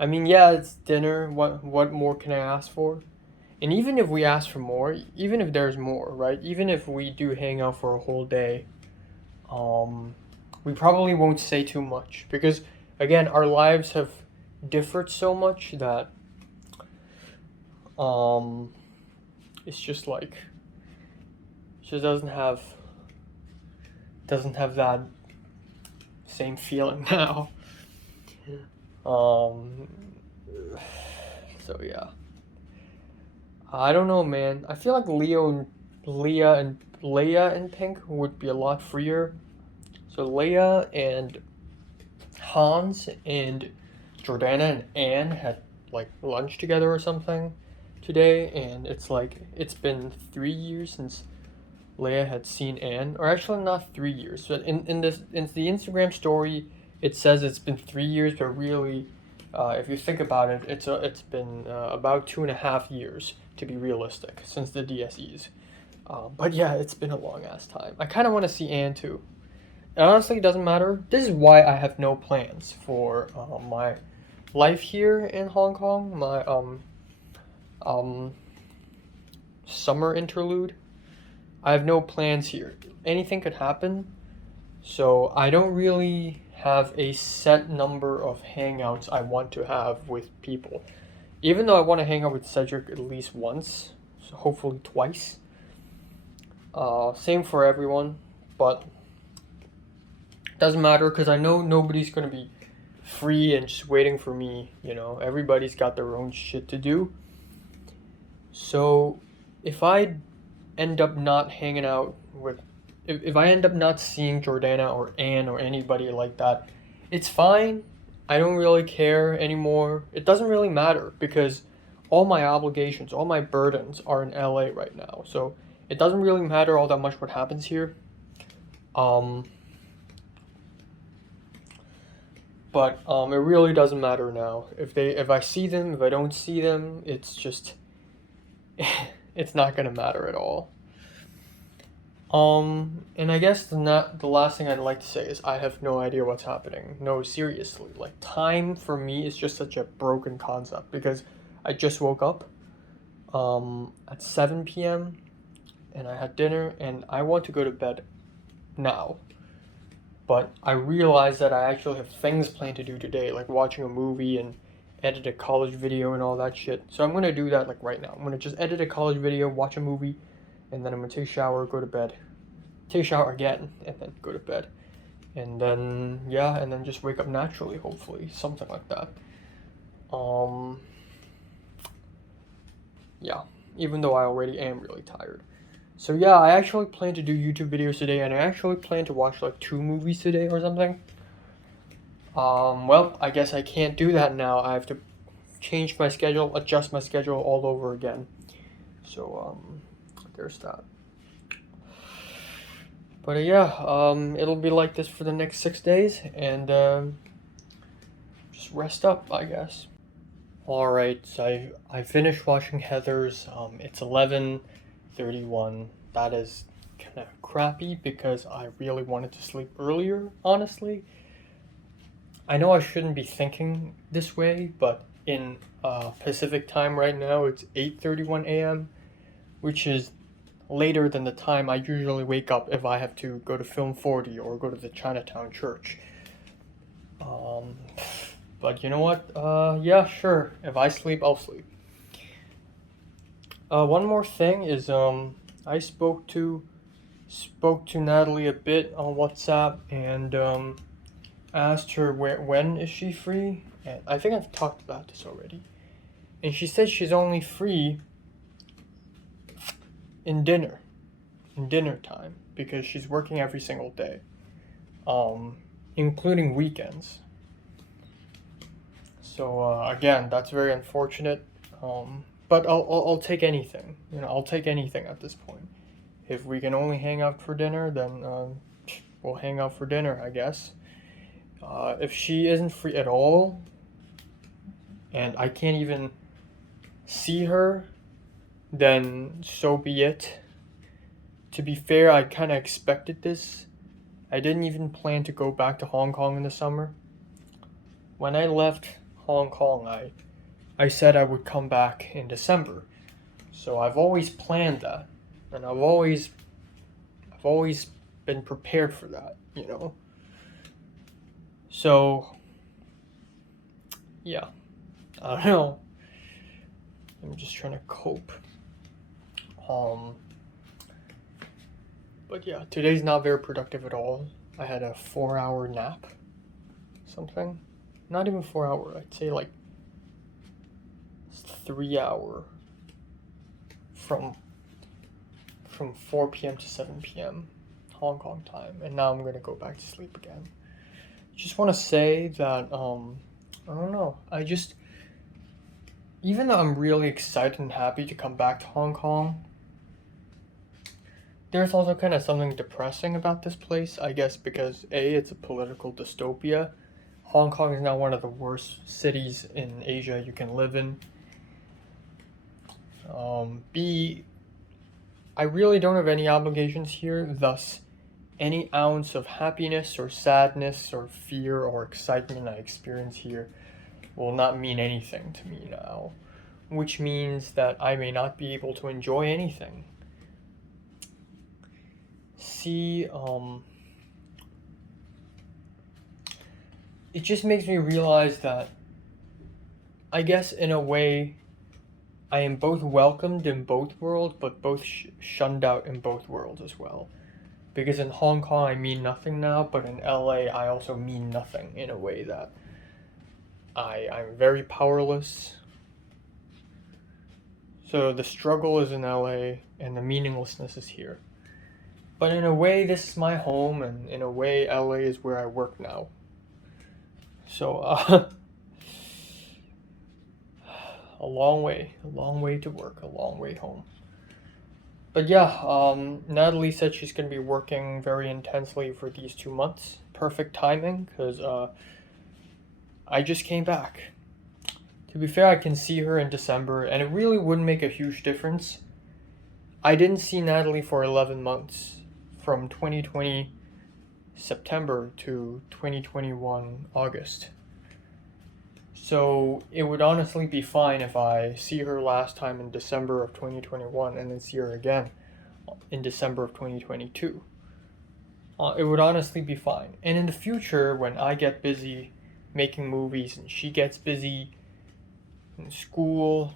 I mean, yeah, it's dinner. What more can I ask for? And even if we ask for more, even if there's more, right? Even if we do hang out for a whole day, we probably won't say too much. Because, again, our lives have differed so much that... it's just like... It just doesn't have that same feeling now. So yeah, I don't know, man. I feel like Leia and Pink would be a lot freer. So Leia and Hans and Jordana and Anne had like lunch together or something today, and it's like it's been 3 years since Leia had seen Anne, or actually not 3 years, but in the Instagram story it says it's been 3 years, but really, if you think about it, it's been about 2.5 years to be realistic since the DSEs. But yeah, it's been a long ass time. I kind of want to see Anne too. And honestly, it doesn't matter. This is why I have no plans for my life here in Hong Kong. My summer interlude. I have no plans here. Anything could happen, so I don't really have a set number of hangouts I want to have with people. Even though I want to hang out with Cedric at least once, so hopefully twice. Same for everyone, but doesn't matter because I know nobody's going to be free and just waiting for me, you know. Everybody's got their own shit to do. So if I end up not hanging out with, if I end up not seeing Jordana or Anne or anybody like that, it's fine. I don't really care anymore. It doesn't really matter because all my obligations, all my burdens are in LA right now. So it doesn't really matter all that much what happens here. But it really doesn't matter now. If I see them, if I don't see them, it's just it's not gonna matter at all. And I guess the last thing I'd like to say is I have no idea what's happening. No, seriously, like time for me is just such a broken concept because I just woke up at 7 p.m. and I had dinner and I want to go to bed now. But I realized that I actually have things planned to do today, like watching a movie and edit a college video and all that shit. So I'm going to do that like right now. I'm going to just edit a college video, watch a movie, and then I'm going to take a shower, go to bed. Take a shower again, and then go to bed. And then, yeah, and then just wake up naturally, hopefully. Something like that. Yeah, even though I already am really tired. So yeah, I actually plan to do YouTube videos today, and I actually plan to watch like 2 movies today or something. Well, I guess I can't do that now. I have to change my schedule, adjust my schedule all over again. So, there's that. But yeah, it'll be like this for the next 6 days, and just rest up, I guess. Alright, so I finished watching Heathers. It's 11:31. That is kind of crappy because I really wanted to sleep earlier, honestly. I know I shouldn't be thinking this way, but in Pacific time right now, it's 8:31 a.m., which is later than the time I usually wake up if I have to go to Film 40 or go to the Chinatown church. But you know what? Yeah, sure. If I sleep, I'll sleep. One more thing is I spoke to Natalie a bit on WhatsApp and asked her when is she free, and I think I've talked about this already. And she said she's only free in dinner time because she's working every single day, including weekends. So again, that's very unfortunate. But I'll take anything. I'll take anything at this point. If we can only hang out for dinner, then we'll hang out for dinner, I guess. If she isn't free at all, and I can't even see her, then so be it. To be fair, I kind of expected this. I didn't even plan to go back to Hong Kong in the summer. When I left Hong Kong, I said I would come back in December. So I've always planned that, and I've always been prepared for that, So yeah, I don't know. I'm just trying to cope. But yeah, today's not very productive at all. I had a 4-hour nap, something. Not even 4 hour. I'd say like 3 hour from 4 p.m. to 7 p.m. Hong Kong time, and now I'm gonna go back to sleep again. Just want to say that I don't know. Even though I'm really excited and happy to come back to Hong Kong, there's also kind of something depressing about this place, I guess, because A, it's a political dystopia. Hong Kong is now one of the worst cities in Asia you can live in. B, I really don't have any obligations here, thus any ounce of happiness or sadness or fear or excitement I experience here will not mean anything to me now, which means that I may not be able to enjoy anything. See, it just makes me realize that I guess in a way I am both welcomed in both worlds, but both shunned out in both worlds as well. Because in Hong Kong I mean nothing now, but in LA I also mean nothing in a way that I'm very powerless. So the struggle is in LA and the meaninglessness is here. But in a way this is my home, and in a way LA is where I work now. So a long way to work, a long way home. But yeah, Natalie said she's going to be working very intensely for these 2 months. Perfect timing, because I just came back. To be fair, I can see her in December, and it really wouldn't make a huge difference. I didn't see Natalie for 11 months, from 2020 September to 2021 August. So it would honestly be fine if I see her last time in December of 2021 and then see her again in December of 2022. It would honestly be fine. And in the future, when I get busy making movies and she gets busy in school,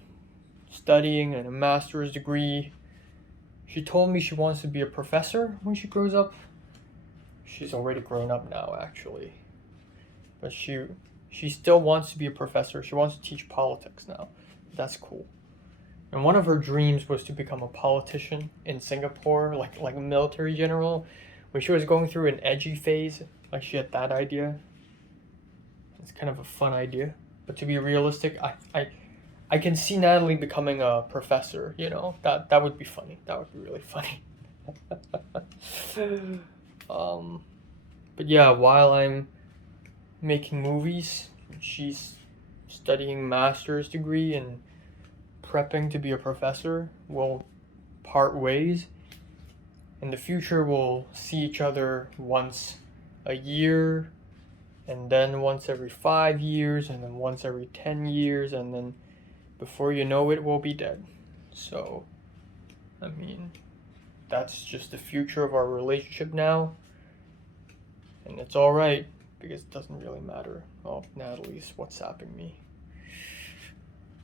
studying and a master's degree, she told me she wants to be a professor when she grows up. She's already grown up now, actually. But she still wants to be a professor. She wants to teach politics now. That's cool. And one of her dreams was to become a politician in Singapore, like a military general. When she was going through an edgy phase, like she had that idea. It's kind of a fun idea. But to be realistic, I can see Natalie becoming a professor, That would be funny. That would be really funny. But yeah, while I'm making movies, she's studying master's degree and prepping to be a professor. We'll part ways. In the future, we'll see each other once a year, and then once every 5 years, and then once every 10 years, and then before you know it, we'll be dead. So, I mean, that's just the future of our relationship now. And it's alright, because it doesn't really matter. Oh, Natalie's WhatsApping me.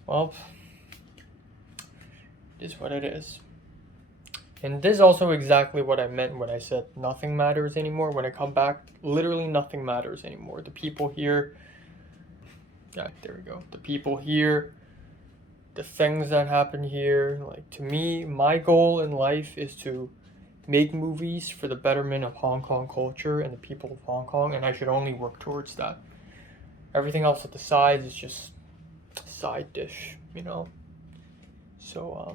Well, It is what it is. And this is also exactly what I meant when I said nothing matters anymore. When I come back, literally nothing matters anymore. The people here, yeah, there we go. The people here, the things that happen here. Like, to me, my goal in life is to make movies for the betterment of Hong Kong culture and the people of Hong Kong, and I should only work towards that. Everything else at the sides is just side dish, you know? So,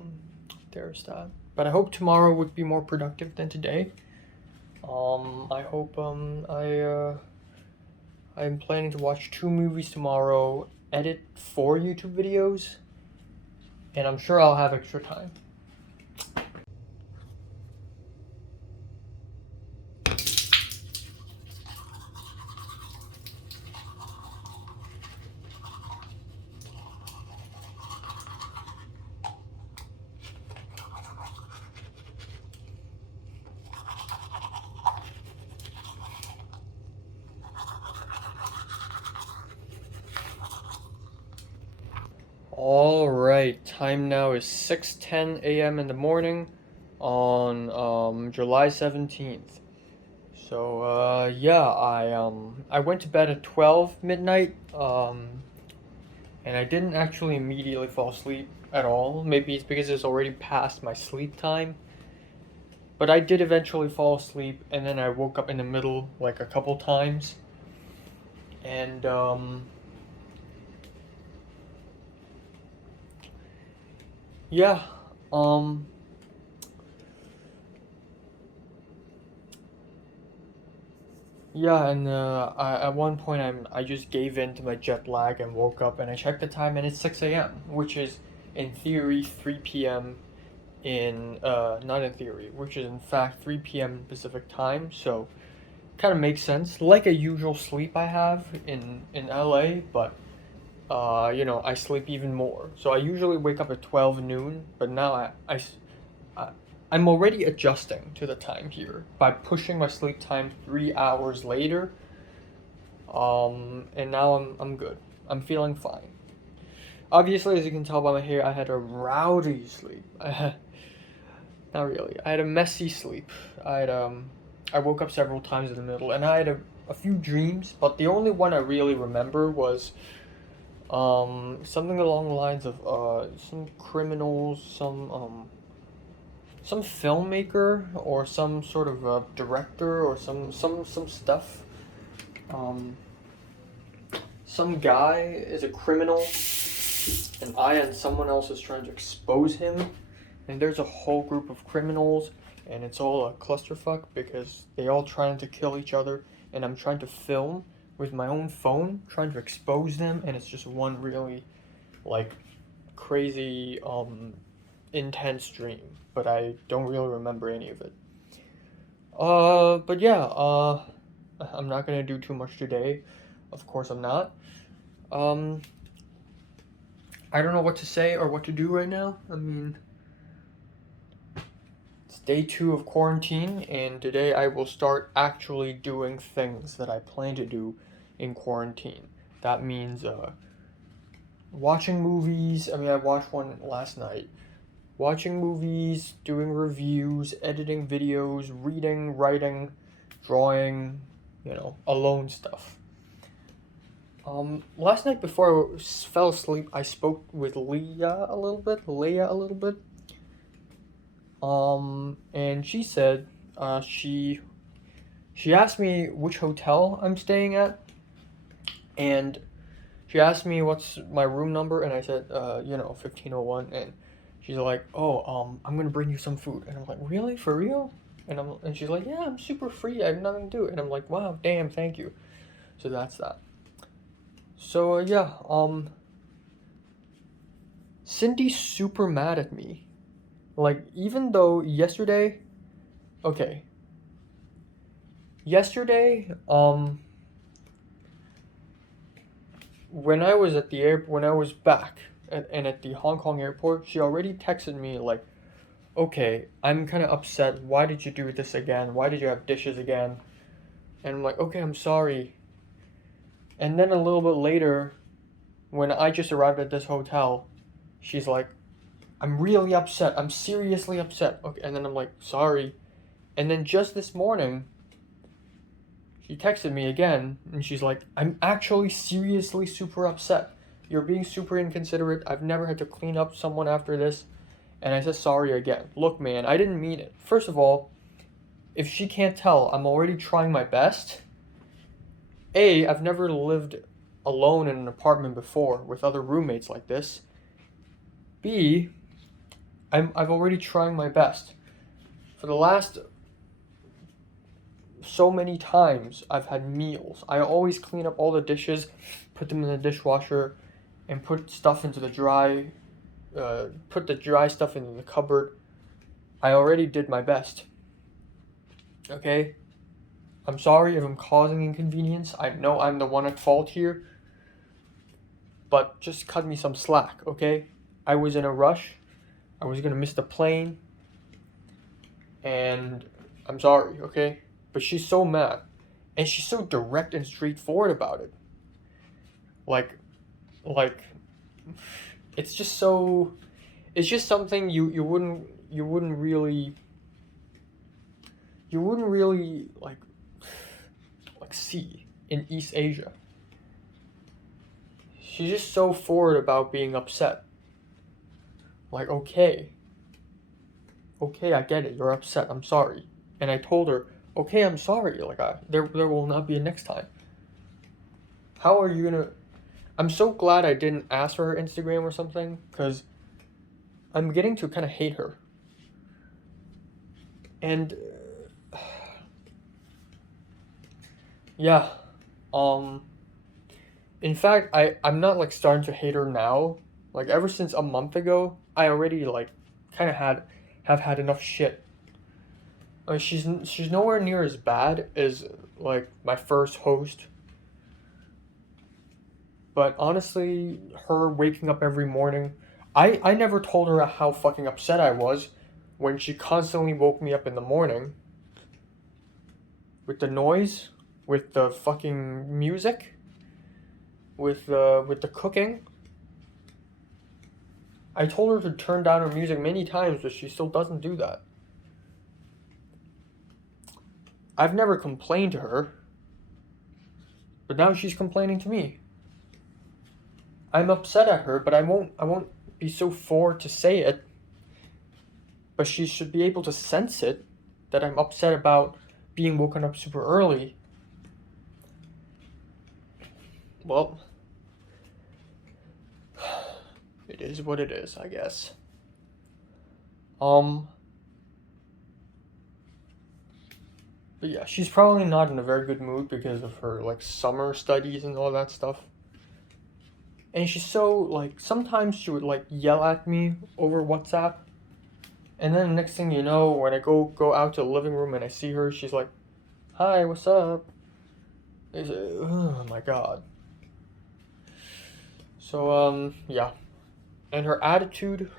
there's that. But I hope tomorrow would be more productive than today. I hope, I'm planning to watch 2 movies tomorrow, edit 4 YouTube videos, and I'm sure I'll have extra time. Alright, time now is 6:10 a.m. in the morning on July 17th. So yeah, I went to bed at 12 midnight, and I didn't actually immediately fall asleep at all. Maybe it's because it's already past my sleep time. But I did eventually fall asleep, and then I woke up in the middle like a couple times. And yeah, yeah, and at one point I just gave in to my jet lag and woke up, and I checked the time, and it's 6 a.m., which is in theory 3 p.m. in not in theory, which is in fact 3 p.m. Pacific time. So kind of makes sense, like a usual sleep I have in LA, but you know, I sleep even more. So I usually wake up at 12 noon, but now I'm already adjusting to the time here by pushing my sleep time 3 hours later. And now I'm good. I'm feeling fine. Obviously, as you can tell by my hair, I had a rowdy sleep. Not really. I had a messy sleep. I woke up several times in the middle, and I had a few dreams, but the only one I really remember was something along the lines of some criminals, some filmmaker or some sort of director or some stuff. Some guy is a criminal, and I and someone else is trying to expose him. And there's a whole group of criminals, and it's all a clusterfuck because they all trying to kill each other, and I'm trying to film with my own phone, trying to expose them, and it's just one really, like, crazy, intense dream, but I don't really remember any of it. But yeah, I'm not gonna do too much today. Of course I'm not. I don't know what to say or what to do right now. I mean, it's day 2 of quarantine, and today I will start actually doing things that I plan to do in quarantine. That means, watching movies. I mean, I watched one last night. Watching movies, doing reviews, editing videos, reading, writing, drawing, you know, alone stuff. Last night before I fell asleep, I spoke with Leia a little bit. And she said, she asked me which hotel I'm staying at, and she asked me what's my room number, and I said, 1501, and she's like, oh, I'm gonna bring you some food, and I'm like, really, for real? And she's like, yeah, I'm super free, I have nothing to do, and I'm like, wow, damn, thank you. So that's that. So yeah, Cindy's super mad at me. Like, even though yesterday, when I was at the when I was back and at the Hong Kong airport, she already texted me like, okay, I'm kind of upset. Why did you do this again? Why did you have dishes again? And I'm like, okay, I'm sorry. And then a little bit later, when I just arrived at this hotel, she's like, I'm really upset. I'm seriously upset. Okay, and then I'm like, sorry. And then just this morning, she texted me again, and she's like, I'm actually seriously super upset. You're being super inconsiderate. I've never had to clean up someone after this. And I said sorry again. Look, man, I didn't mean it. First of all, if she can't tell, I'm already trying my best. A, I've never lived alone in an apartment before with other roommates like this. B, I've already trying my best. For the last so many times I've had meals, I always clean up all the dishes, put them in the dishwasher, and put stuff into the put the dry stuff into the cupboard. I already did my best. Okay? I'm sorry if I'm causing inconvenience. I know I'm the one at fault here. But just cut me some slack, okay? I was in a rush. I was gonna miss the plane. And I'm sorry, okay? But she's so mad. And she's so direct and straightforward about it. Like, it's just so... It's just something you wouldn't really like see in East Asia. She's just so forward about being upset. Like, okay, I get it. You're upset. I'm sorry. And I told her, okay, I'm sorry. Like, there will not be a next time. How are you gonna? I'm so glad I didn't ask for her Instagram or something, because I'm getting to kind of hate her. And yeah, in fact, I'm not like starting to hate her now. Like ever since a month ago, I already like kind of have had enough shit. Like she's nowhere near as bad as like my first host. But honestly, her waking up every morning, I never told her how fucking upset I was when she constantly woke me up in the morning with the noise, with the fucking music, with the cooking. I told her to turn down her music many times, but she still doesn't do that. I've never complained to her, but now she's complaining to me. I'm upset at her, but I won't be so forward to say it. But she should be able to sense it, that I'm upset about being woken up super early. Well, it is what it is, I guess. But yeah, she's probably not in a very good mood because of her like summer studies and all that stuff. And she's so like, sometimes she would like yell at me over WhatsApp. And then the next thing you know, when I go out to the living room and I see her, she's like, "Hi, what's up?" Oh my god. So yeah. And her attitude,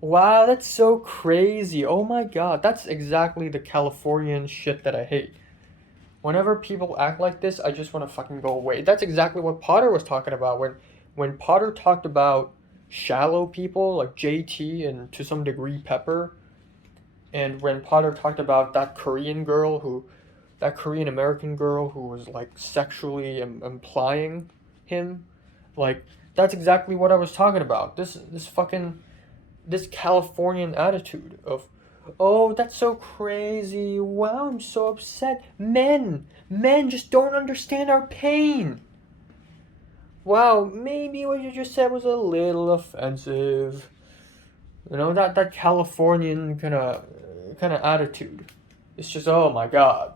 wow, that's so crazy. Oh my god, that's exactly the Californian shit that I hate. Whenever people act like this, I just want to fucking go away. That's exactly what Potter was talking about when Potter talked about shallow people like JT and to some degree Pepper, and when Potter talked about that Korean American girl who was like sexually implying him, like that's exactly what I was talking about. This Californian attitude of, oh, that's so crazy. Wow, I'm so upset. Men just don't understand our pain. Wow, maybe what you just said was a little offensive. You know, that Californian kind of attitude. It's just, oh my god.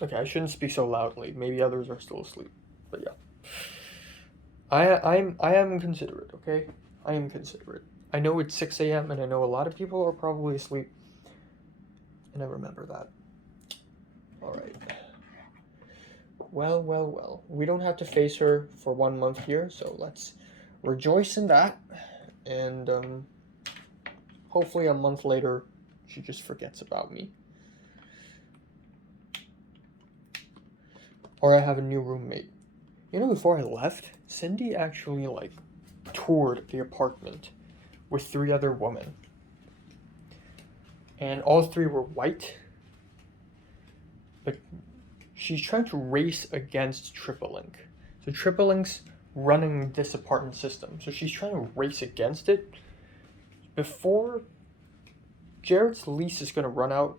Okay, I shouldn't speak so loudly. Maybe others are still asleep. But yeah. I am considerate, okay? I am considerate. I know it's 6 a.m. and I know a lot of people are probably asleep. And I remember that. Alright. Well. We don't have to face her for 1 month here, so let's rejoice in that. And hopefully a month later, she just forgets about me. Or I have a new roommate. You know, before I left, Cindy actually, like, toured the apartment with 3 other women. And all 3 were white. But she's trying to race against TripleLink. So TripleLink's running this apartment system. So she's trying to race against it before Jared's lease is going to run out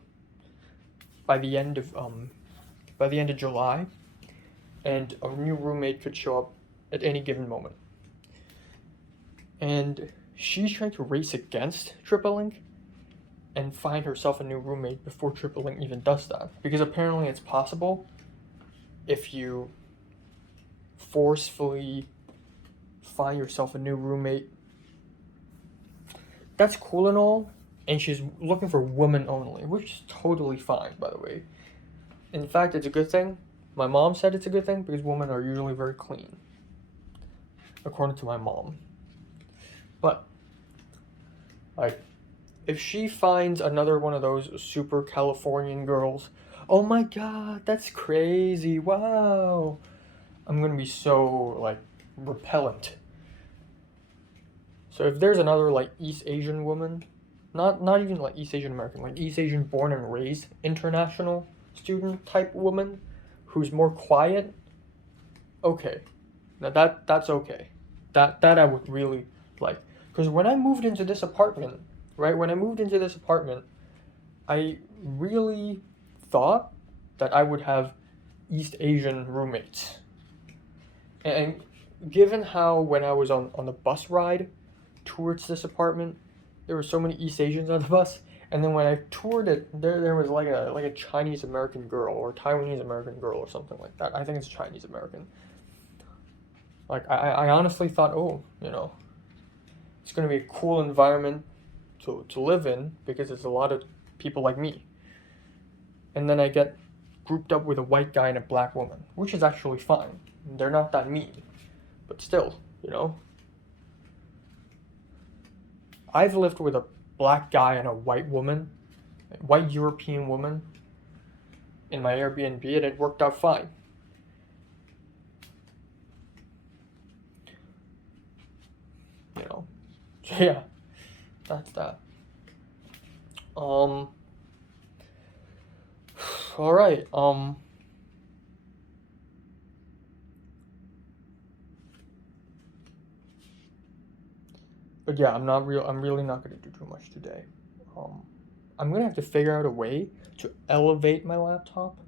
by the end of July, and a new roommate could show up at any given moment. And she's trying to race against TripleLink and find herself a new roommate before TripleLink even does that. Because apparently it's possible if you forcefully find yourself a new roommate. That's cool and all, and she's looking for women only, which is totally fine, by the way. In fact, it's a good thing. My mom said it's a good thing because women are usually very clean, according to my mom. But, like, if she finds another one of those super Californian girls, oh my god, that's crazy, wow, I'm gonna be so, like, repellent. So if there's another, like, East Asian woman, not even, like, East Asian American, like, East Asian born and raised international student type woman who's more quiet, okay. Now that's okay. That I would really like. Because when I moved into this apartment, right, I really thought that I would have East Asian roommates. And given how when I was on the bus ride towards this apartment, there were so many East Asians on the bus, and then when I toured it, there was like a Chinese American girl or Taiwanese American girl or something like that. I think it's Chinese American. Like I honestly thought, oh, you know, it's gonna be a cool environment to live in because there's a lot of people like me. And then I get grouped up with a white guy and a black woman, which is actually fine. They're not that mean, but still, you know. I've lived with a black guy and a white European woman in my Airbnb, and it worked out fine. You know, so yeah, that's that. All right. But yeah, I'm really not gonna do too much today. I'm gonna have to figure out a way to elevate my laptop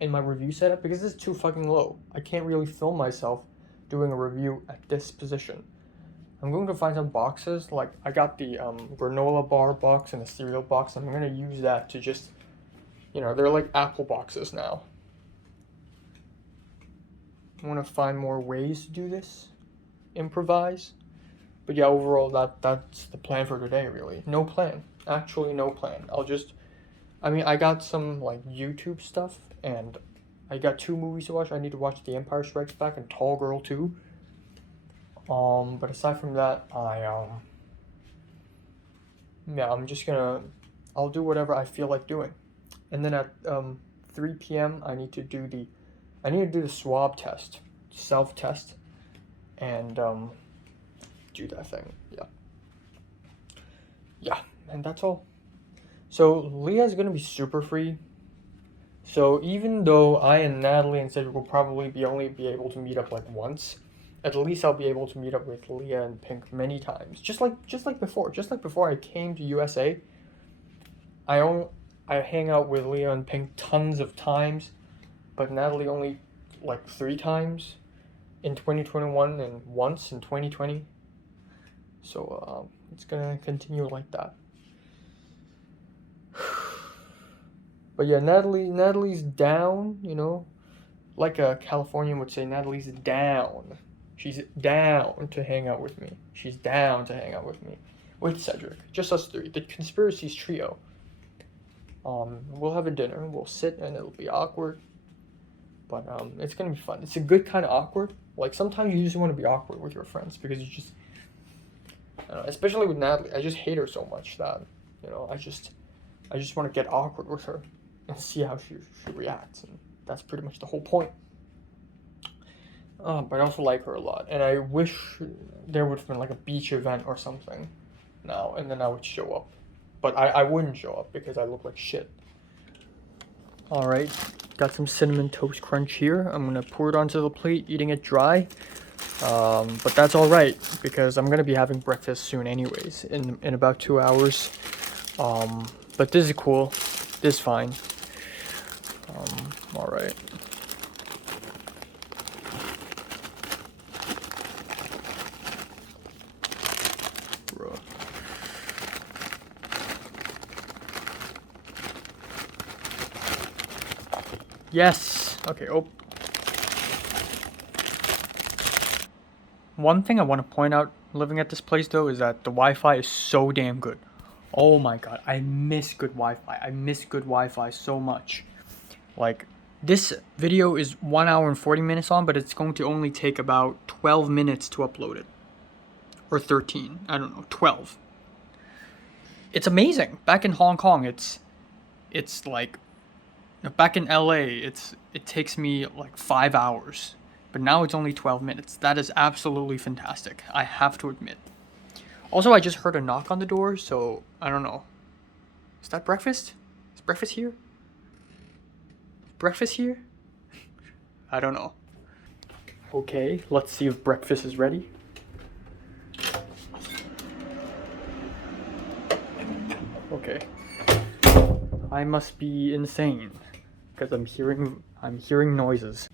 and my review setup because this is too fucking low. I can't really film myself doing a review at this position. I'm going to find some boxes, like I got the granola bar box and the cereal box. I'm gonna use that to just, you know, they're like Apple boxes now. I want to find more ways to do this, improvise. But yeah, overall, that's the plan for today, really. No plan. Actually, no plan. I got some, like, YouTube stuff, and I got 2 movies to watch. I need to watch The Empire Strikes Back and Tall Girl 2. But aside from that, I'm just gonna, I'll do whatever I feel like doing. And then at 3 p.m., I need to do the swab test, self-test, and, do that thing. Yeah, and that's all. So Leah's gonna be super free. So even though I and Natalie and Cedric will probably only be able to meet up like once, at least I'll be able to meet up with Leah and Pink many times. Just like before I came to USA, I hang out with Leah and Pink tons of times, but Natalie only like 3 times in 2021 and once in 2020. So it's gonna continue like that. But yeah, Natalie's down, you know, like a Californian would say, Natalie's down. She's down to hang out with me. She's down to hang out with me. With Cedric. Just us 3. The Conspiracies trio. We'll have a dinner. We'll sit and it'll be awkward. But it's gonna be fun. It's a good kind of awkward. Like sometimes you just want to be awkward with your friends because you just, I don't know, especially with Natalie. I just hate her so much that, you know, I just want to get awkward with her and see how she reacts, and that's pretty much the whole point. But I also like her a lot, and I wish there would have been like a beach event or something now, and then I would show up. But I wouldn't show up because I look like shit. Alright, got some cinnamon toast crunch here. I'm gonna pour it onto the plate, eating it dry. But that's alright, because I'm gonna be having breakfast soon anyways, in about 2 hours. But this is cool. This is fine. Alright. Yes! Okay, oh. One thing I want to point out living at this place though is that the Wi-Fi is so damn good. Oh my god, I miss good Wi-Fi. I miss good Wi-Fi so much. Like, this video is 1 hour and 40 minutes long, but it's going to only take about 12 minutes to upload it. Or 13, I don't know, 12. It's amazing. Back in Hong Kong, it's like, back in LA, it takes me like 5 hours. But now it's only 12 minutes. That is absolutely fantastic, I have to admit. Also, I just heard a knock on the door, so I don't know. Is that breakfast? Is breakfast here? Breakfast here? I don't know. Okay, let's see if breakfast is ready. Okay. I must be insane because I'm hearing noises.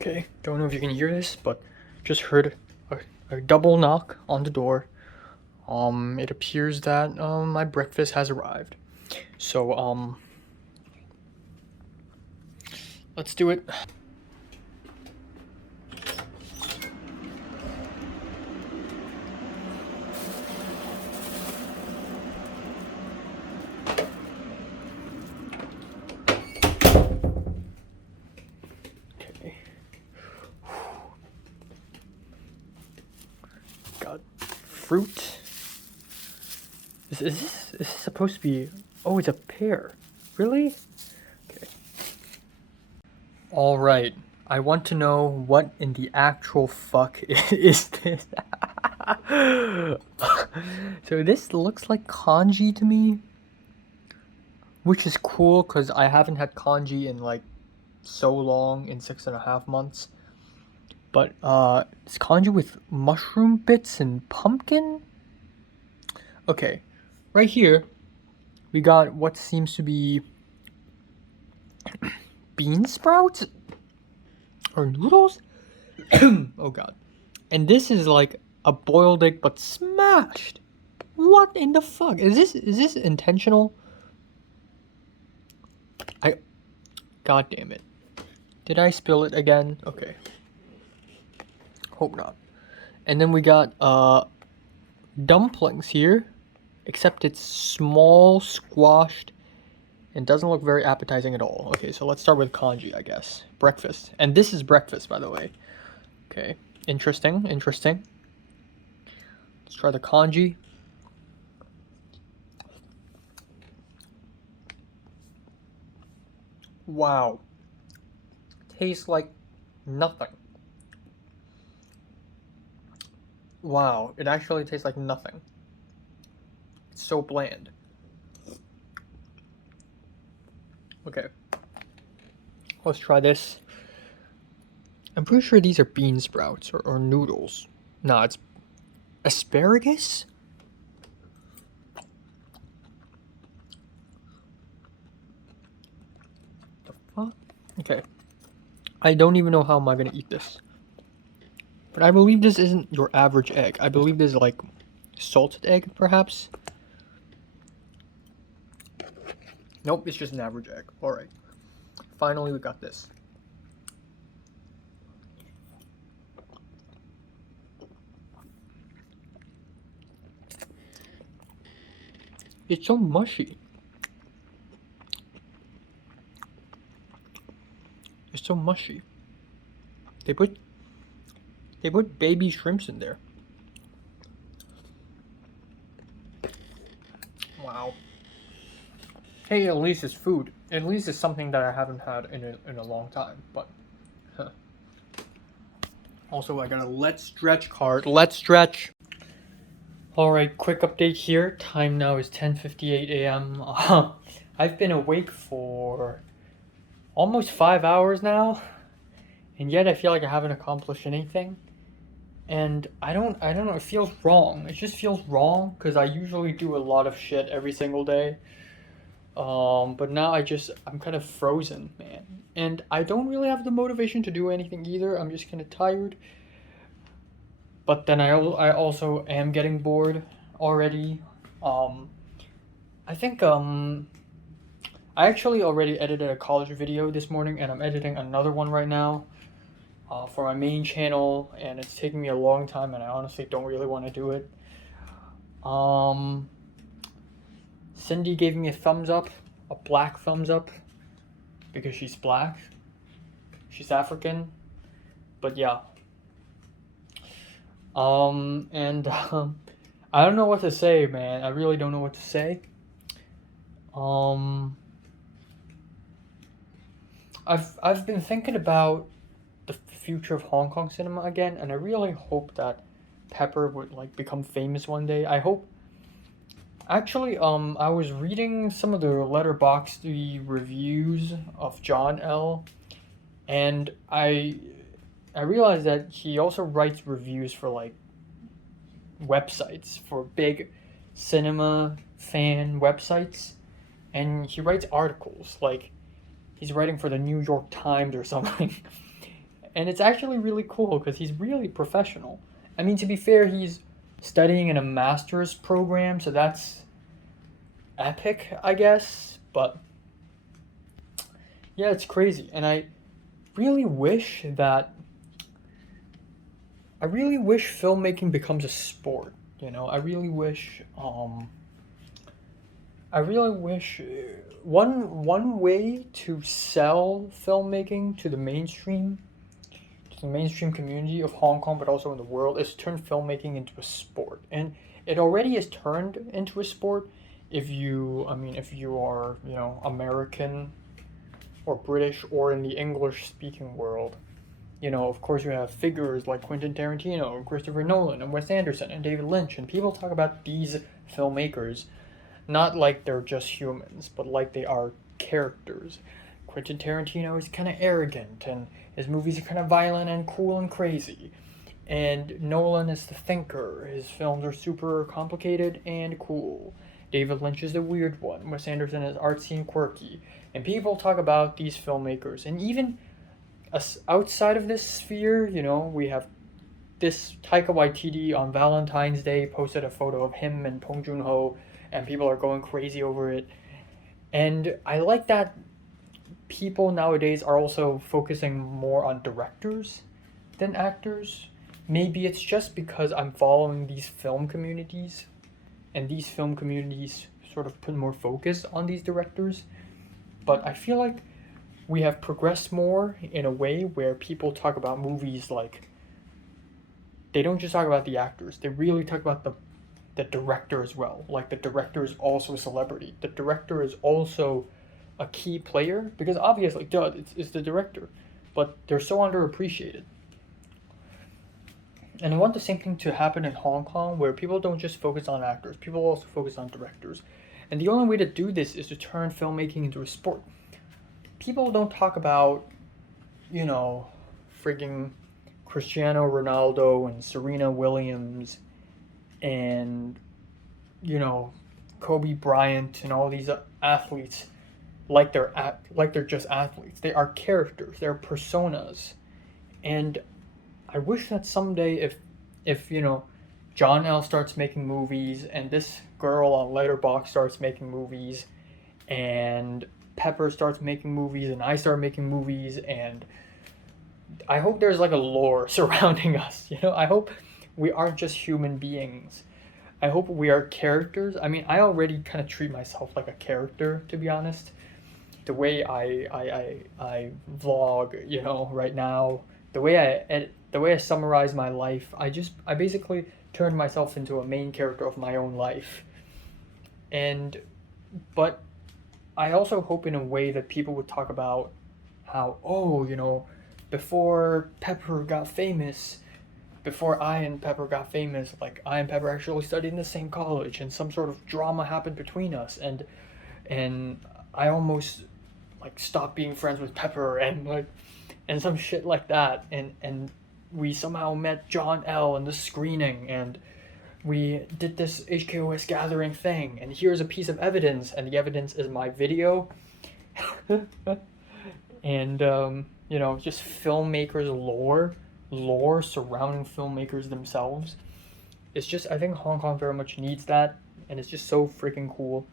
Okay, don't know if you can hear this, but just heard a double knock on the door. It appears that my breakfast has arrived. So let's do it. Okay. Got fruit. Is this supposed to be? Oh, it's a pear. Really? Okay. All right. I want to know what in the actual fuck is this? So this looks like congee to me, which is cool because I haven't had congee in like so long, in 6.5 months. But it's congee with mushroom bits and pumpkin. Okay, right here we got what seems to be bean sprouts or noodles. Oh god. And this is like a boiled egg but smashed. What in the fuck? Is this intentional? God damn it. Did I spill it again? Okay. Hope not. And then we got dumplings here, except it's small, squashed, and doesn't look very appetizing at all. Okay, so let's start with congee, I guess. Breakfast. And this is breakfast, by the way. Okay, interesting, interesting. Let's try the congee. Wow. Tastes like nothing. Wow, it actually tastes like nothing. It's so bland. Okay. Let's try this. I'm pretty sure these are bean sprouts or noodles. Nah, it's asparagus? The fuck? Okay. I don't even know how am I gonna eat this. But I believe this isn't your average egg. I believe this is like salted egg, perhaps. Nope, it's just an average egg. Alright. Finally, we got this. It's so mushy. It's so mushy. They put baby shrimps in there. Hey, at least it's food. At least it's something that I haven't had in a long time. But also, I got a Let's Stretch card. Let's Stretch. All right, quick update here. Time now is 10:58 a.m. I've been awake for almost 5 hours now, and yet I feel like I haven't accomplished anything. And I don't know. It feels wrong. It just feels wrong because I usually do a lot of shit every single day. But now I'm kind of frozen, man. And I don't really have the motivation to do anything either. I'm just kind of tired. But then I also am getting bored already. I think I actually already edited a college video this morning, and I'm editing another one right now for my main channel, and it's taking me a long time, and I honestly don't really want to do it. Cindy gave me a thumbs up, a black thumbs up, because she's black. She's African, but yeah. And I don't know what to say, man. I really don't know what to say. I've been thinking about the future of Hong Kong cinema again, and I really hope that Pepper would like become famous one day. I hope. Actually, I was reading some of the Letterboxd reviews of John L, and I realized that he also writes reviews for like websites, for big cinema fan websites, and he writes articles like he's writing for the New York Times or something. And it's actually really cool because he's really professional. I mean, to be fair, he's studying in a master's program, so that's epic, I guess. But yeah, it's crazy. And I really wish filmmaking becomes a sport. You know, I really wish one way to sell filmmaking to the mainstream community of Hong Kong, but also in the world, is turn filmmaking into a sport. And it already is turned into a sport if you are, you know, American or British or in the English speaking world. You know, of course, you have figures like Quentin Tarantino and Christopher Nolan and Wes Anderson and David Lynch, and people talk about these filmmakers not like they're just humans, but like they are characters. Quentin Tarantino is kind of arrogant, and his movies are kind of violent and cool and crazy. And Nolan is the thinker. His films are super complicated and cool. David Lynch is the weird one. Wes Anderson is artsy and quirky. And people talk about these filmmakers. And even outside of this sphere, you know, we have this Taika Waititi on Valentine's Day posted a photo of him and Bong Joon-ho, and people are going crazy over it. And I like that people nowadays are also focusing more on directors than actors. Maybe it's just because I'm following these film communities, and these film communities sort of put more focus on these directors. But I feel like we have progressed more in a way where people talk about movies like they don't just talk about the actors, they really talk about the director as well. Like, the director is also a celebrity. The director is also a key player, because obviously, it's the director, but they're so underappreciated. And I want the same thing to happen in Hong Kong, where people don't just focus on actors, people also focus on directors. And the only way to do this is to turn filmmaking into a sport. People don't talk about, you know, frigging Cristiano Ronaldo and Serena Williams and, you know, Kobe Bryant and all these athletes like they're just athletes. They are characters. They're personas. And I wish that someday, if you know, John L starts making movies, and this girl on Letterboxd starts making movies, and Pepper starts making movies, and I start making movies, and I hope there's like a lore surrounding us. You know, I hope we aren't just human beings. I hope we are characters. I mean, I already kind of treat myself like a character, to be honest. The way I vlog, you know, right now, the way I edit, the way I summarize my life, I basically turned myself into a main character of my own life. But I also hope in a way that people would talk about how, oh, before Pepper got famous, before I and Pepper got famous, like I and Pepper actually studied in the same college, and some sort of drama happened between us, and I almost like stopped being friends with Pepper, and some shit like that, and we somehow met John L in the screening, and we did this HKOS gathering thing, and here's a piece of evidence, and the evidence is my video. And just filmmakers lore surrounding filmmakers themselves. It's just, I think Hong Kong very much needs that, and it's just so freaking cool.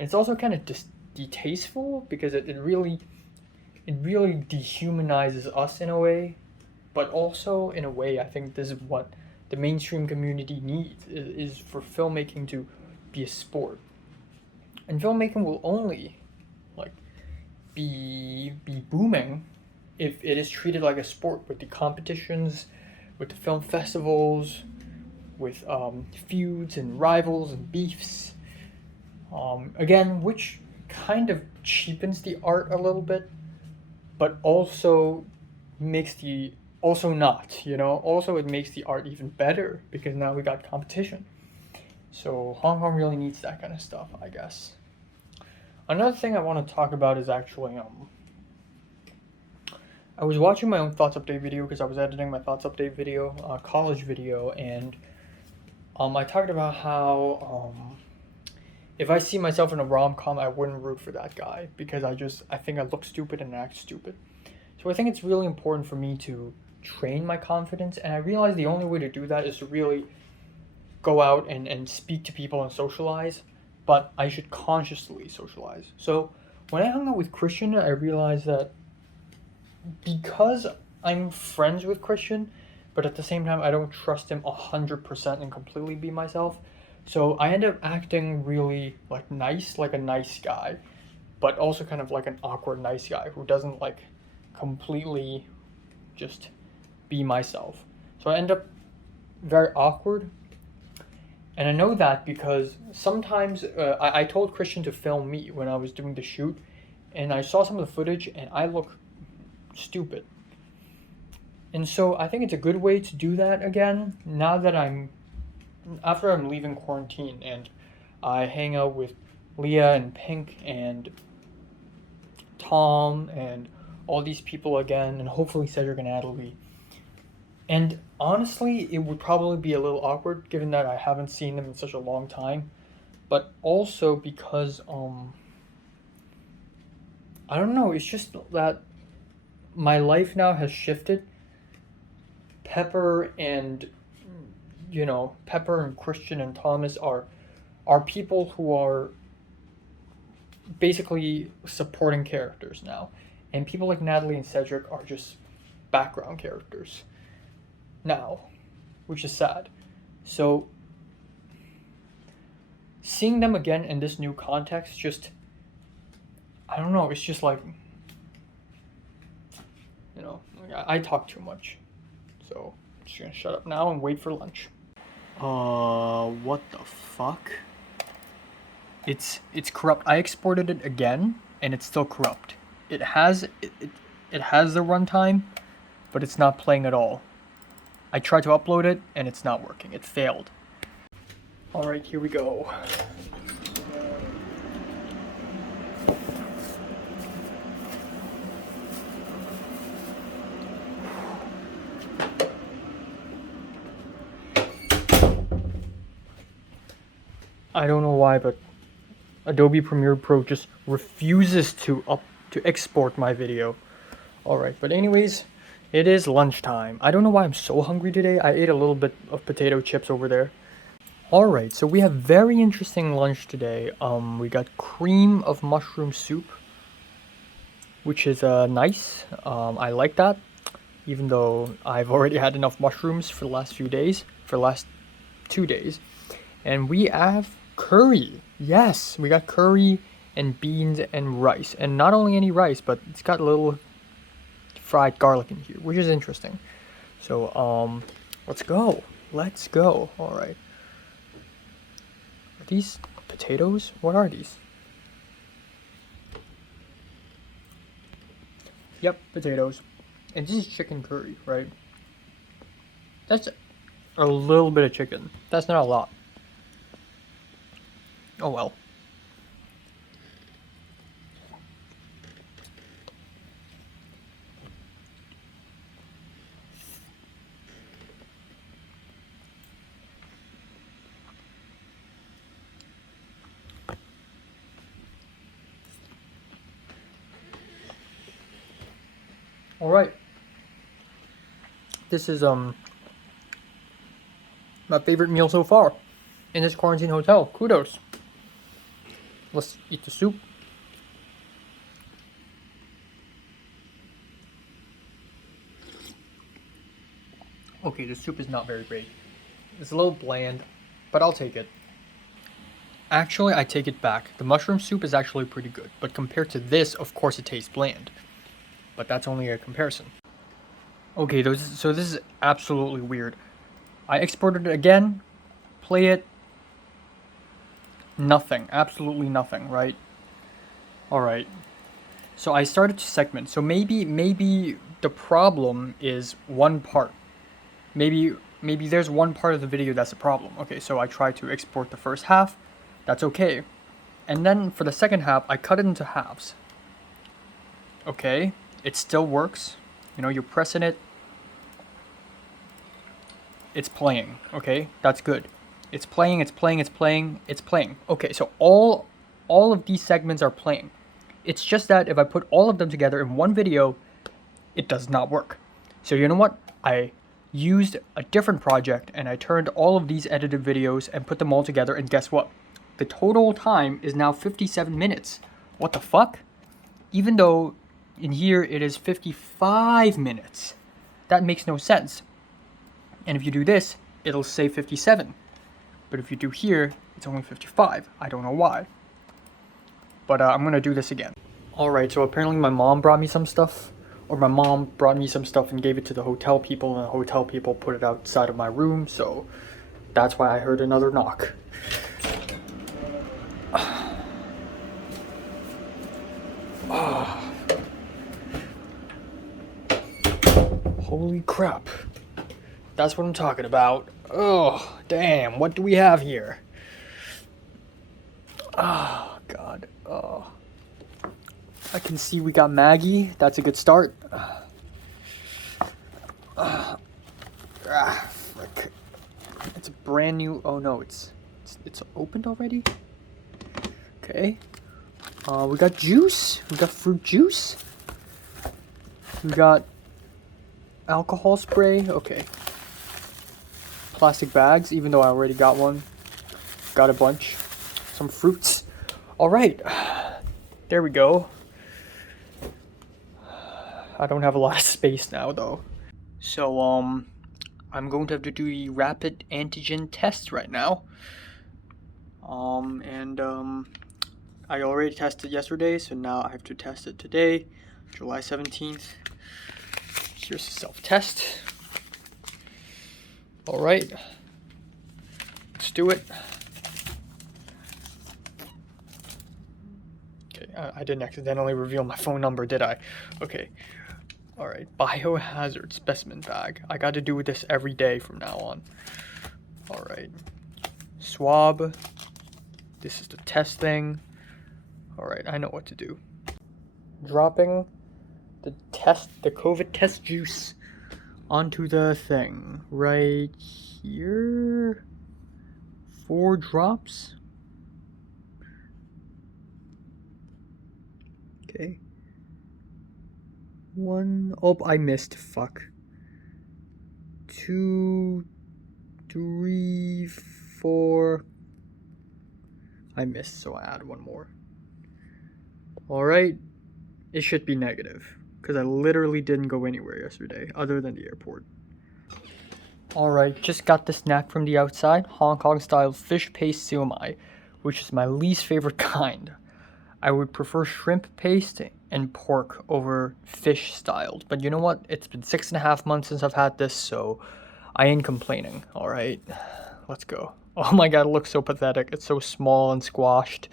It's also kind of distasteful because it really dehumanizes us in a way, but also in a way I think this is what the mainstream community needs, is for filmmaking to be a sport. And filmmaking will only like be booming if it is treated like a sport, with the competitions, with the film festivals, with feuds and rivals and beefs. Again, which kind of cheapens the art a little bit, but also makes the also not, also it makes the art even better because now we got competition. So Hong Kong really needs that kind of stuff, I guess. Another thing I want to talk about is actually I was watching my own thoughts update video because I was editing my thoughts update video, college video, and I talked about how if I see myself in a rom-com, I wouldn't root for that guy because I think I look stupid and act stupid. So I think it's really important for me to train my confidence, and I realize the only way to do that is to really go out and speak to people and socialize, but I should consciously socialize. So when I hung out with Christian, I realized that because I'm friends with Christian, but at the same time I don't trust him 100% and completely be myself, so I end up acting really like nice, like a nice guy, but also kind of like an awkward nice guy who doesn't like completely just be myself. So I end up very awkward, and I know that because sometimes I told Christian to film me when I was doing the shoot, and I saw some of the footage and I look stupid. And so I think it's a good way to do that again now that after I'm leaving quarantine and I hang out with Leah and Pink and Tom and all these people again, and hopefully Cedric and Natalie. And honestly, it would probably be a little awkward given that I haven't seen them in such a long time, but also because I don't know, it's just that my life now has shifted. Pepper and Christian and Thomas are people who are basically supporting characters now, and people like Natalie and Cedric are just background characters now, which is sad. So seeing them again in this new context, just I don't know, it's just like I talk too much, so I'm just gonna shut up now and wait for lunch. What the fuck? It's corrupt. I exported it again, and it's still corrupt. It has the runtime, but it's not playing at all. I tried to upload it, and it's not working. It failed. All right, here we go. I don't know why, but Adobe Premiere Pro just refuses to export my video. Alright, but anyways, it is lunchtime. I don't know why I'm so hungry today. I ate a little bit of potato chips over there. Alright, so we have very interesting lunch today. We got cream of mushroom soup, which is nice. I like that, even though I've already had enough mushrooms for the last 2 days. And we have curry. Yes, we got curry and beans and rice. And not only any rice, but it's got a little fried garlic in here, which is interesting. So, let's go. All right. Are these potatoes? What are these? Yep, potatoes. And this is chicken curry, right? That's a little bit of chicken. That's not a lot. Oh well. Alright. This is my favorite meal so far in this quarantine hotel. Kudos. Let's eat the soup. Okay, the soup is not very great. It's a little bland, but I'll take it. Actually, I take it back. The mushroom soup is actually pretty good, but compared to this, of course it tastes bland. But that's only a comparison. Okay, so this is absolutely weird. I exported it again, play it, nothing, absolutely nothing, right? Alright, so I started to segment, so maybe the problem is one part. Maybe there's one part of the video that's a problem. Okay, so I tried to export the first half, that's okay. And then for the second half, I cut it into halves. Okay, it still works. You know, you're pressing it. It's playing, okay? That's good. It's playing. Okay, so all of these segments are playing. It's just that if I put all of them together in one video, it does not work. So you know what? I used a different project and I turned all of these edited videos and put them all together, and guess what? The total time is now 57 minutes. What the fuck? Even though in here it is 55 minutes. That makes no sense. And if you do this, it'll say 57. But if you do here, it's only 55. I don't know why. But I'm gonna do this again. Alright, so apparently my mom brought me some stuff. Or my mom brought me some stuff and gave it to the hotel people, and the hotel people put it outside of my room, so that's why I heard another knock. Holy crap. That's what I'm talking about. Oh, damn, what do we have here? Oh, God. Oh. I can see we got Maggie. That's a good start. Frick. It's a brand new... Oh, no, it's opened already? Okay. We got juice. We got fruit juice. We got alcohol spray. Okay. Plastic bags, even though I already got one. Got a bunch. Some fruits. Alright. There we go. I don't have a lot of space now, though. So, I'm going to have to do a rapid antigen test right now. I already tested yesterday, so now I have to test it today, July 17th. Here's the self-test. Alright. Let's do it. Okay, I didn't accidentally reveal my phone number, did I? Okay. Alright, biohazard specimen bag. I gotta do this every day from now on. Alright. Swab. This is the test thing. Alright, I know what to do. Dropping the COVID test juice onto the thing. Right here. 4 drops. Okay. 1. Oh, I missed. Fuck. 2, 3, 4. I missed, so I add 1 more. Alright. It should be negative, because I literally didn't go anywhere yesterday, other than the airport. Alright, just got the snack from the outside. Hong Kong style fish paste siomai, which is my least favorite kind. I would prefer shrimp paste and pork over fish styled. But you know what? It's been 6.5 months since I've had this, so I ain't complaining. Alright, let's go. Oh my god, it looks so pathetic. It's so small and squashed.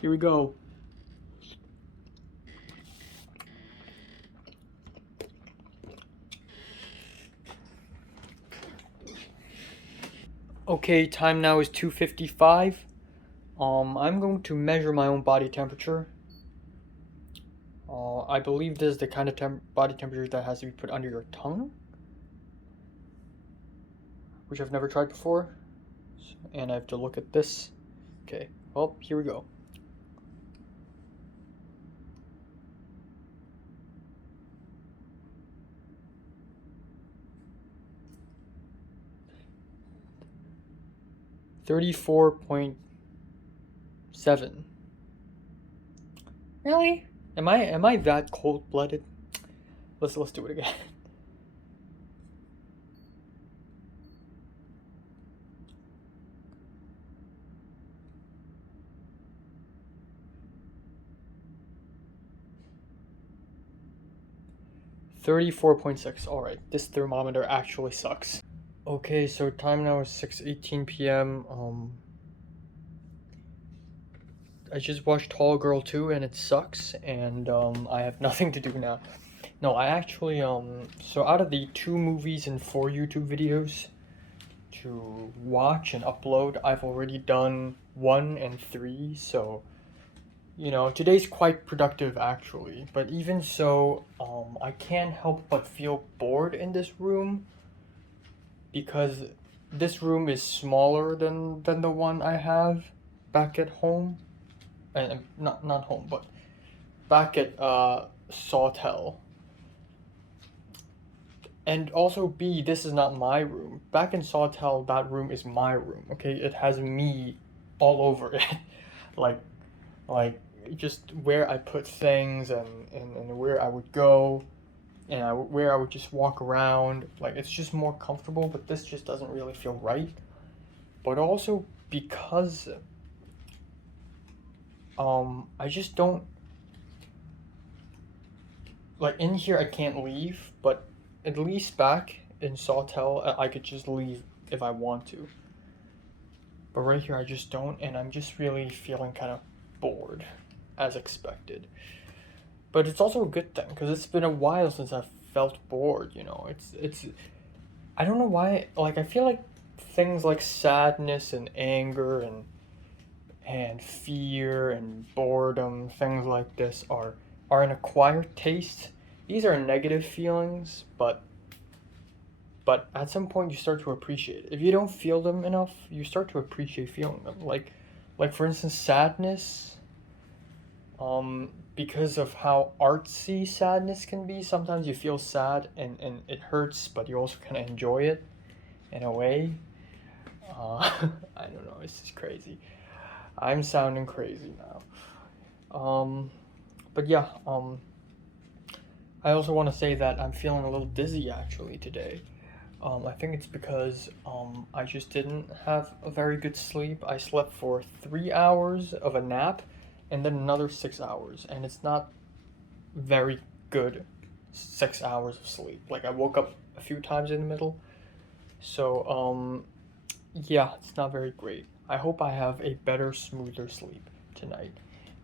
Here we go. Okay, time now is 2:55. I'm going to measure my own body temperature. I believe this is the kind of body temperature that has to be put under your tongue, which I've never tried before. And I have to look at this. Okay, well, here we go. .7. Really? Am I that cold-blooded? Let's do it again. .6. All right, this thermometer actually sucks. Okay, so time now is 6:18 p.m. I just watched Tall Girl 2 and it sucks, and I have nothing to do now. No, I actually so out of the 2 movies and 4 YouTube videos to watch and upload, I've already done 1 and 3, so you know, today's quite productive actually. But even so, I can't help but feel bored in this room because this room is smaller than the one I have back at home. And not home, but back at Sawtell. And also B, this is not my room. Back in Sawtell, that room is my room. Okay, it has me all over it, like just where I put things and where I would go, and where I would just walk around. Like it's just more comfortable. But this just doesn't really feel right. But also because I just don't like in here. I can't leave, but at least back in Sawtell, I could just leave if I want to. But right here, I just don't, and I'm just really feeling kind of bored, as expected. But it's also a good thing because it's been a while since I've felt bored. You know, it's I don't know why. Like I feel like things like sadness and anger and fear and boredom, things like this are an acquired taste. These are negative feelings, but at some point you start to appreciate it. If you don't feel them enough, you start to appreciate feeling them. Like for instance, sadness. Because of how artsy sadness can be, sometimes you feel sad and it hurts, but you also kind of enjoy it in a way. I don't know. This is crazy. I'm sounding crazy now. But yeah, I also want to say that I'm feeling a little dizzy actually today. I think it's because I just didn't have a very good sleep. I slept for 3 hours of a nap and then another 6 hours, and it's not very good 6 hours of sleep. Like I woke up a few times in the middle. So yeah, it's not very great. I hope I have a better, smoother sleep tonight.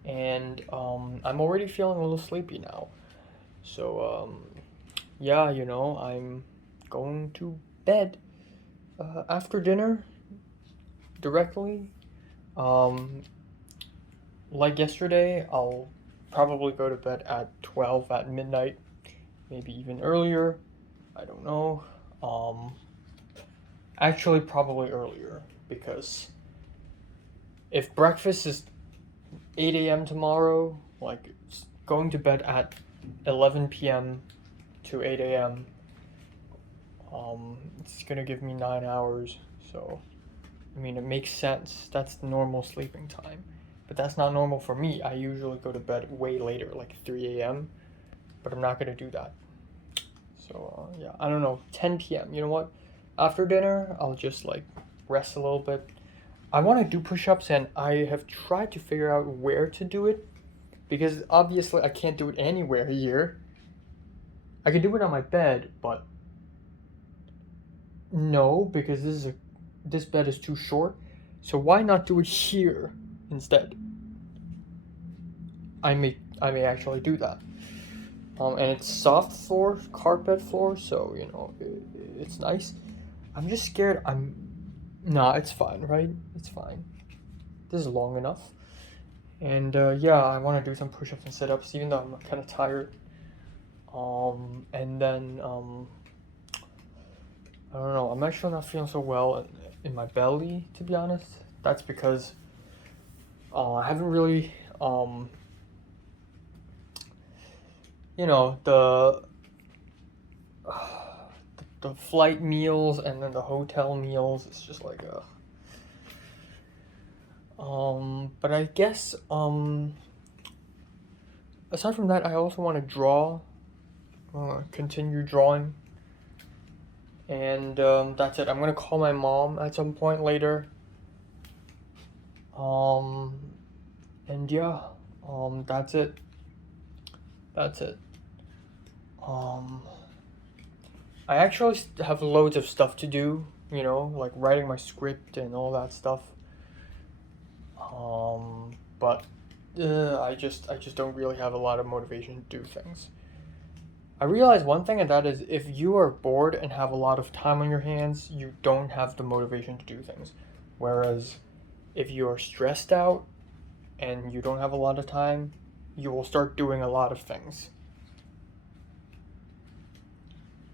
And I'm already feeling a little sleepy now. So yeah, you know, I'm going to bed after dinner directly. Like yesterday, I'll probably go to bed at 12 at midnight, maybe even earlier. I don't know. Actually, probably earlier, because if breakfast is 8 a.m. tomorrow, like going to bed at 11 p.m. to 8 a.m. It's gonna give me 9 hours. So, I mean, it makes sense. That's the normal sleeping time, but that's not normal for me. I usually go to bed way later, like 3 a.m. But I'm not gonna do that. So yeah, I don't know. 10 p.m. You know what? After dinner, I'll just like rest a little bit. I want to do push-ups, and I have tried to figure out where to do it, because obviously I can't do it anywhere here. I can do it on my bed, but no, because this bed is too short. So why not do it here instead? I may actually do that. And it's soft floor, carpet floor, so you know it's nice. I'm just scared Nah, it's fine, right? It's fine. This is long enough. And yeah, I want to do some push-ups and sit-ups, even though I'm kind of tired. And then I don't know. I'm actually not feeling so well in my belly, to be honest. That's because I haven't really you know, the flight meals and then the hotel meals. It's just like but I guess aside from that, I also want to draw, continue drawing, and that's it. I'm gonna call my mom at some point later. Um, and yeah, that's it. That's it. Um, I actually have loads of stuff to do. You know, like writing my script and all that stuff. But I just don't really have a lot of motivation to do things. I realize one thing, and that is if you are bored and have a lot of time on your hands, you don't have the motivation to do things. Whereas if you are stressed out and you don't have a lot of time, you will start doing a lot of things.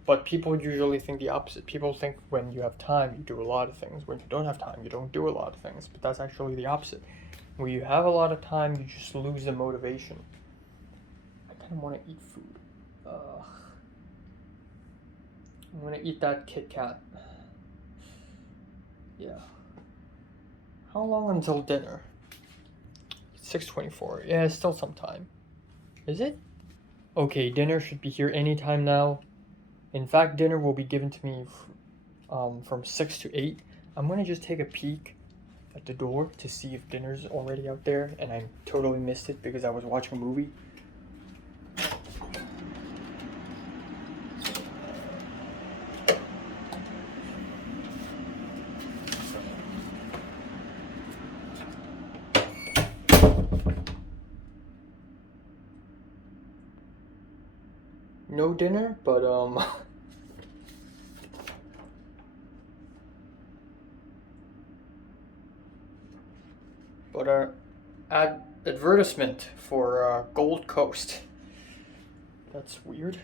But people usually think the opposite. People think when you have time, you do a lot of things. When you don't have time, you don't do a lot of things. But that's actually the opposite. When you have a lot of time, you just lose the motivation. I kind of want to eat food. I'm gonna eat that Kit Kat. Yeah. How long until dinner? It's 6:24. Yeah, it's still some time. Is it? Okay, dinner should be here anytime now. In fact, dinner will be given to me from 6 to 8. I'm gonna just take a peek at the door to see if dinner's already out there, and I totally missed it because I was watching a movie. No dinner, but but advertisement for Gold Coast. That's weird.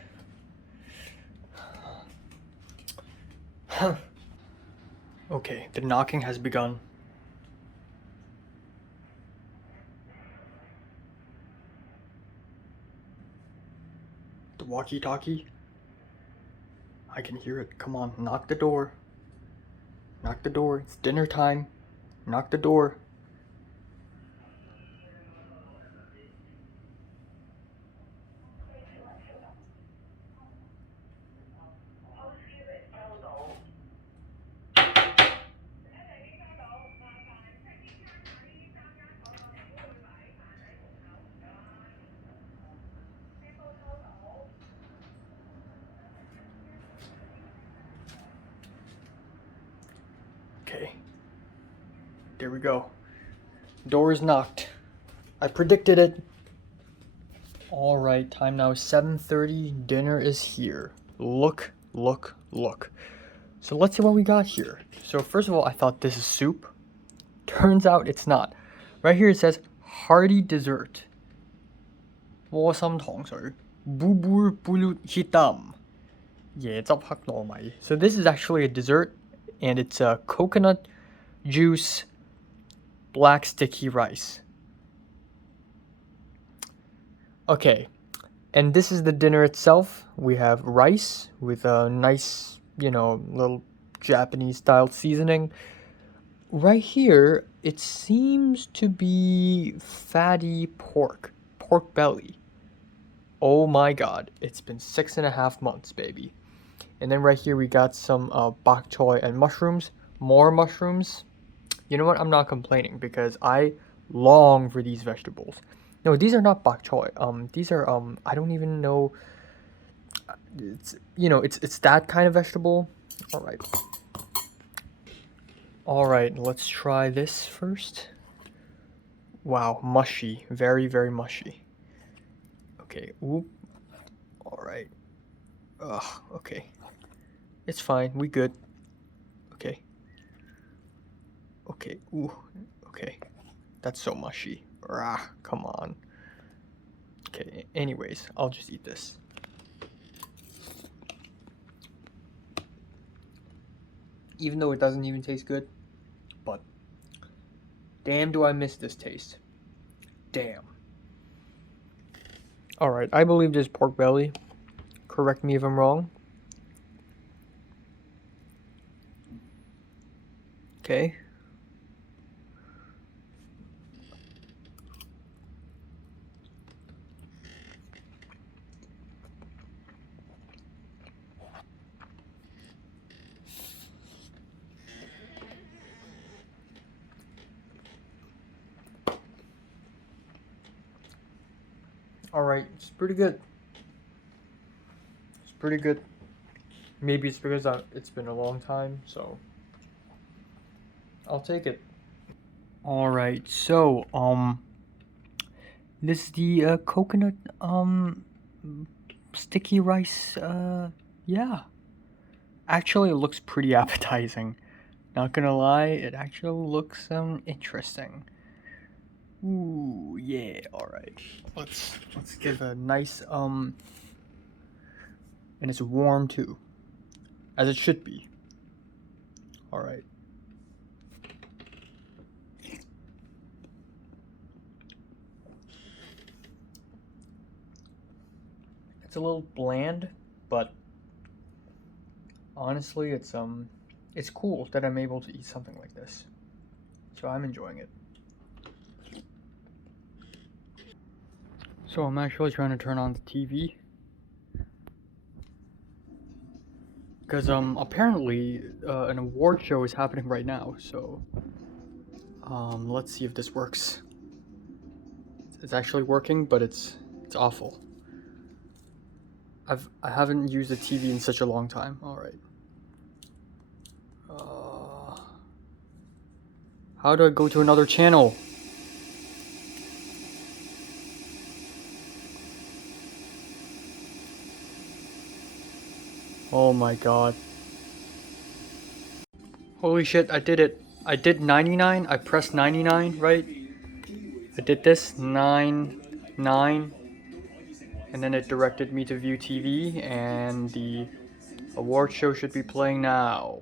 Okay, the knocking has begun. The walkie-talkie. I can hear it. Come on, knock the door. Knock the door. It's dinner time. Knock the door. Okay. There we go. Door is knocked. I predicted it. All right, time now is 7:30. Dinner is here. Look, look, look. So let's see what we got here. So first of all, I thought this is soup. Turns out it's not. Right here it says hearty dessert. 窩心糖水 bubur pulut hitam 椰汁黑糯米. So this is actually a dessert, and it's a coconut juice black sticky rice. Okay, and this is the dinner itself. We have rice with a nice, little Japanese style seasoning. Right here, it seems to be fatty pork belly. Oh my god, it's been 6.5 months, baby. And then right here we got some bok choy and mushrooms. More mushrooms. You know what? I'm not complaining because I long for these vegetables. No, these are not bok choy. These are I don't even know. It's that kind of vegetable. All right. Let's try this first. Wow, mushy, very very mushy. Okay. Oop. All right. Ugh. Okay. It's fine. We good. Okay. Okay, ooh, okay. That's so mushy. Rah, come on. Okay, anyways, I'll just eat this. Even though it doesn't even taste good, but damn do I miss this taste. Damn. Alright, I believe this pork belly. Correct me if I'm wrong. Okay. Alright, it's pretty good. It's pretty good. Maybe it's because it's been a long time, so I'll take it. Alright, so, this is the, coconut, sticky rice, yeah. Actually, it looks pretty appetizing. Not gonna lie, it actually looks, interesting. Ooh, yeah, alright. Let's give a nice, and it's warm too. As it should be. Alright. It's a little bland, but honestly, it's cool that I'm able to eat something like this. So I'm enjoying it. So I'm actually trying to turn on the TV. Because apparently an award show is happening right now, so let's see if this works. It's actually working, but it's awful. I haven't used the TV in such a long time. All right. How do I go to another channel? Oh my god. Holy shit, I did it. I did 99. I pressed 99, right? I did this 9. And then it directed me to view TV, and the award show should be playing now.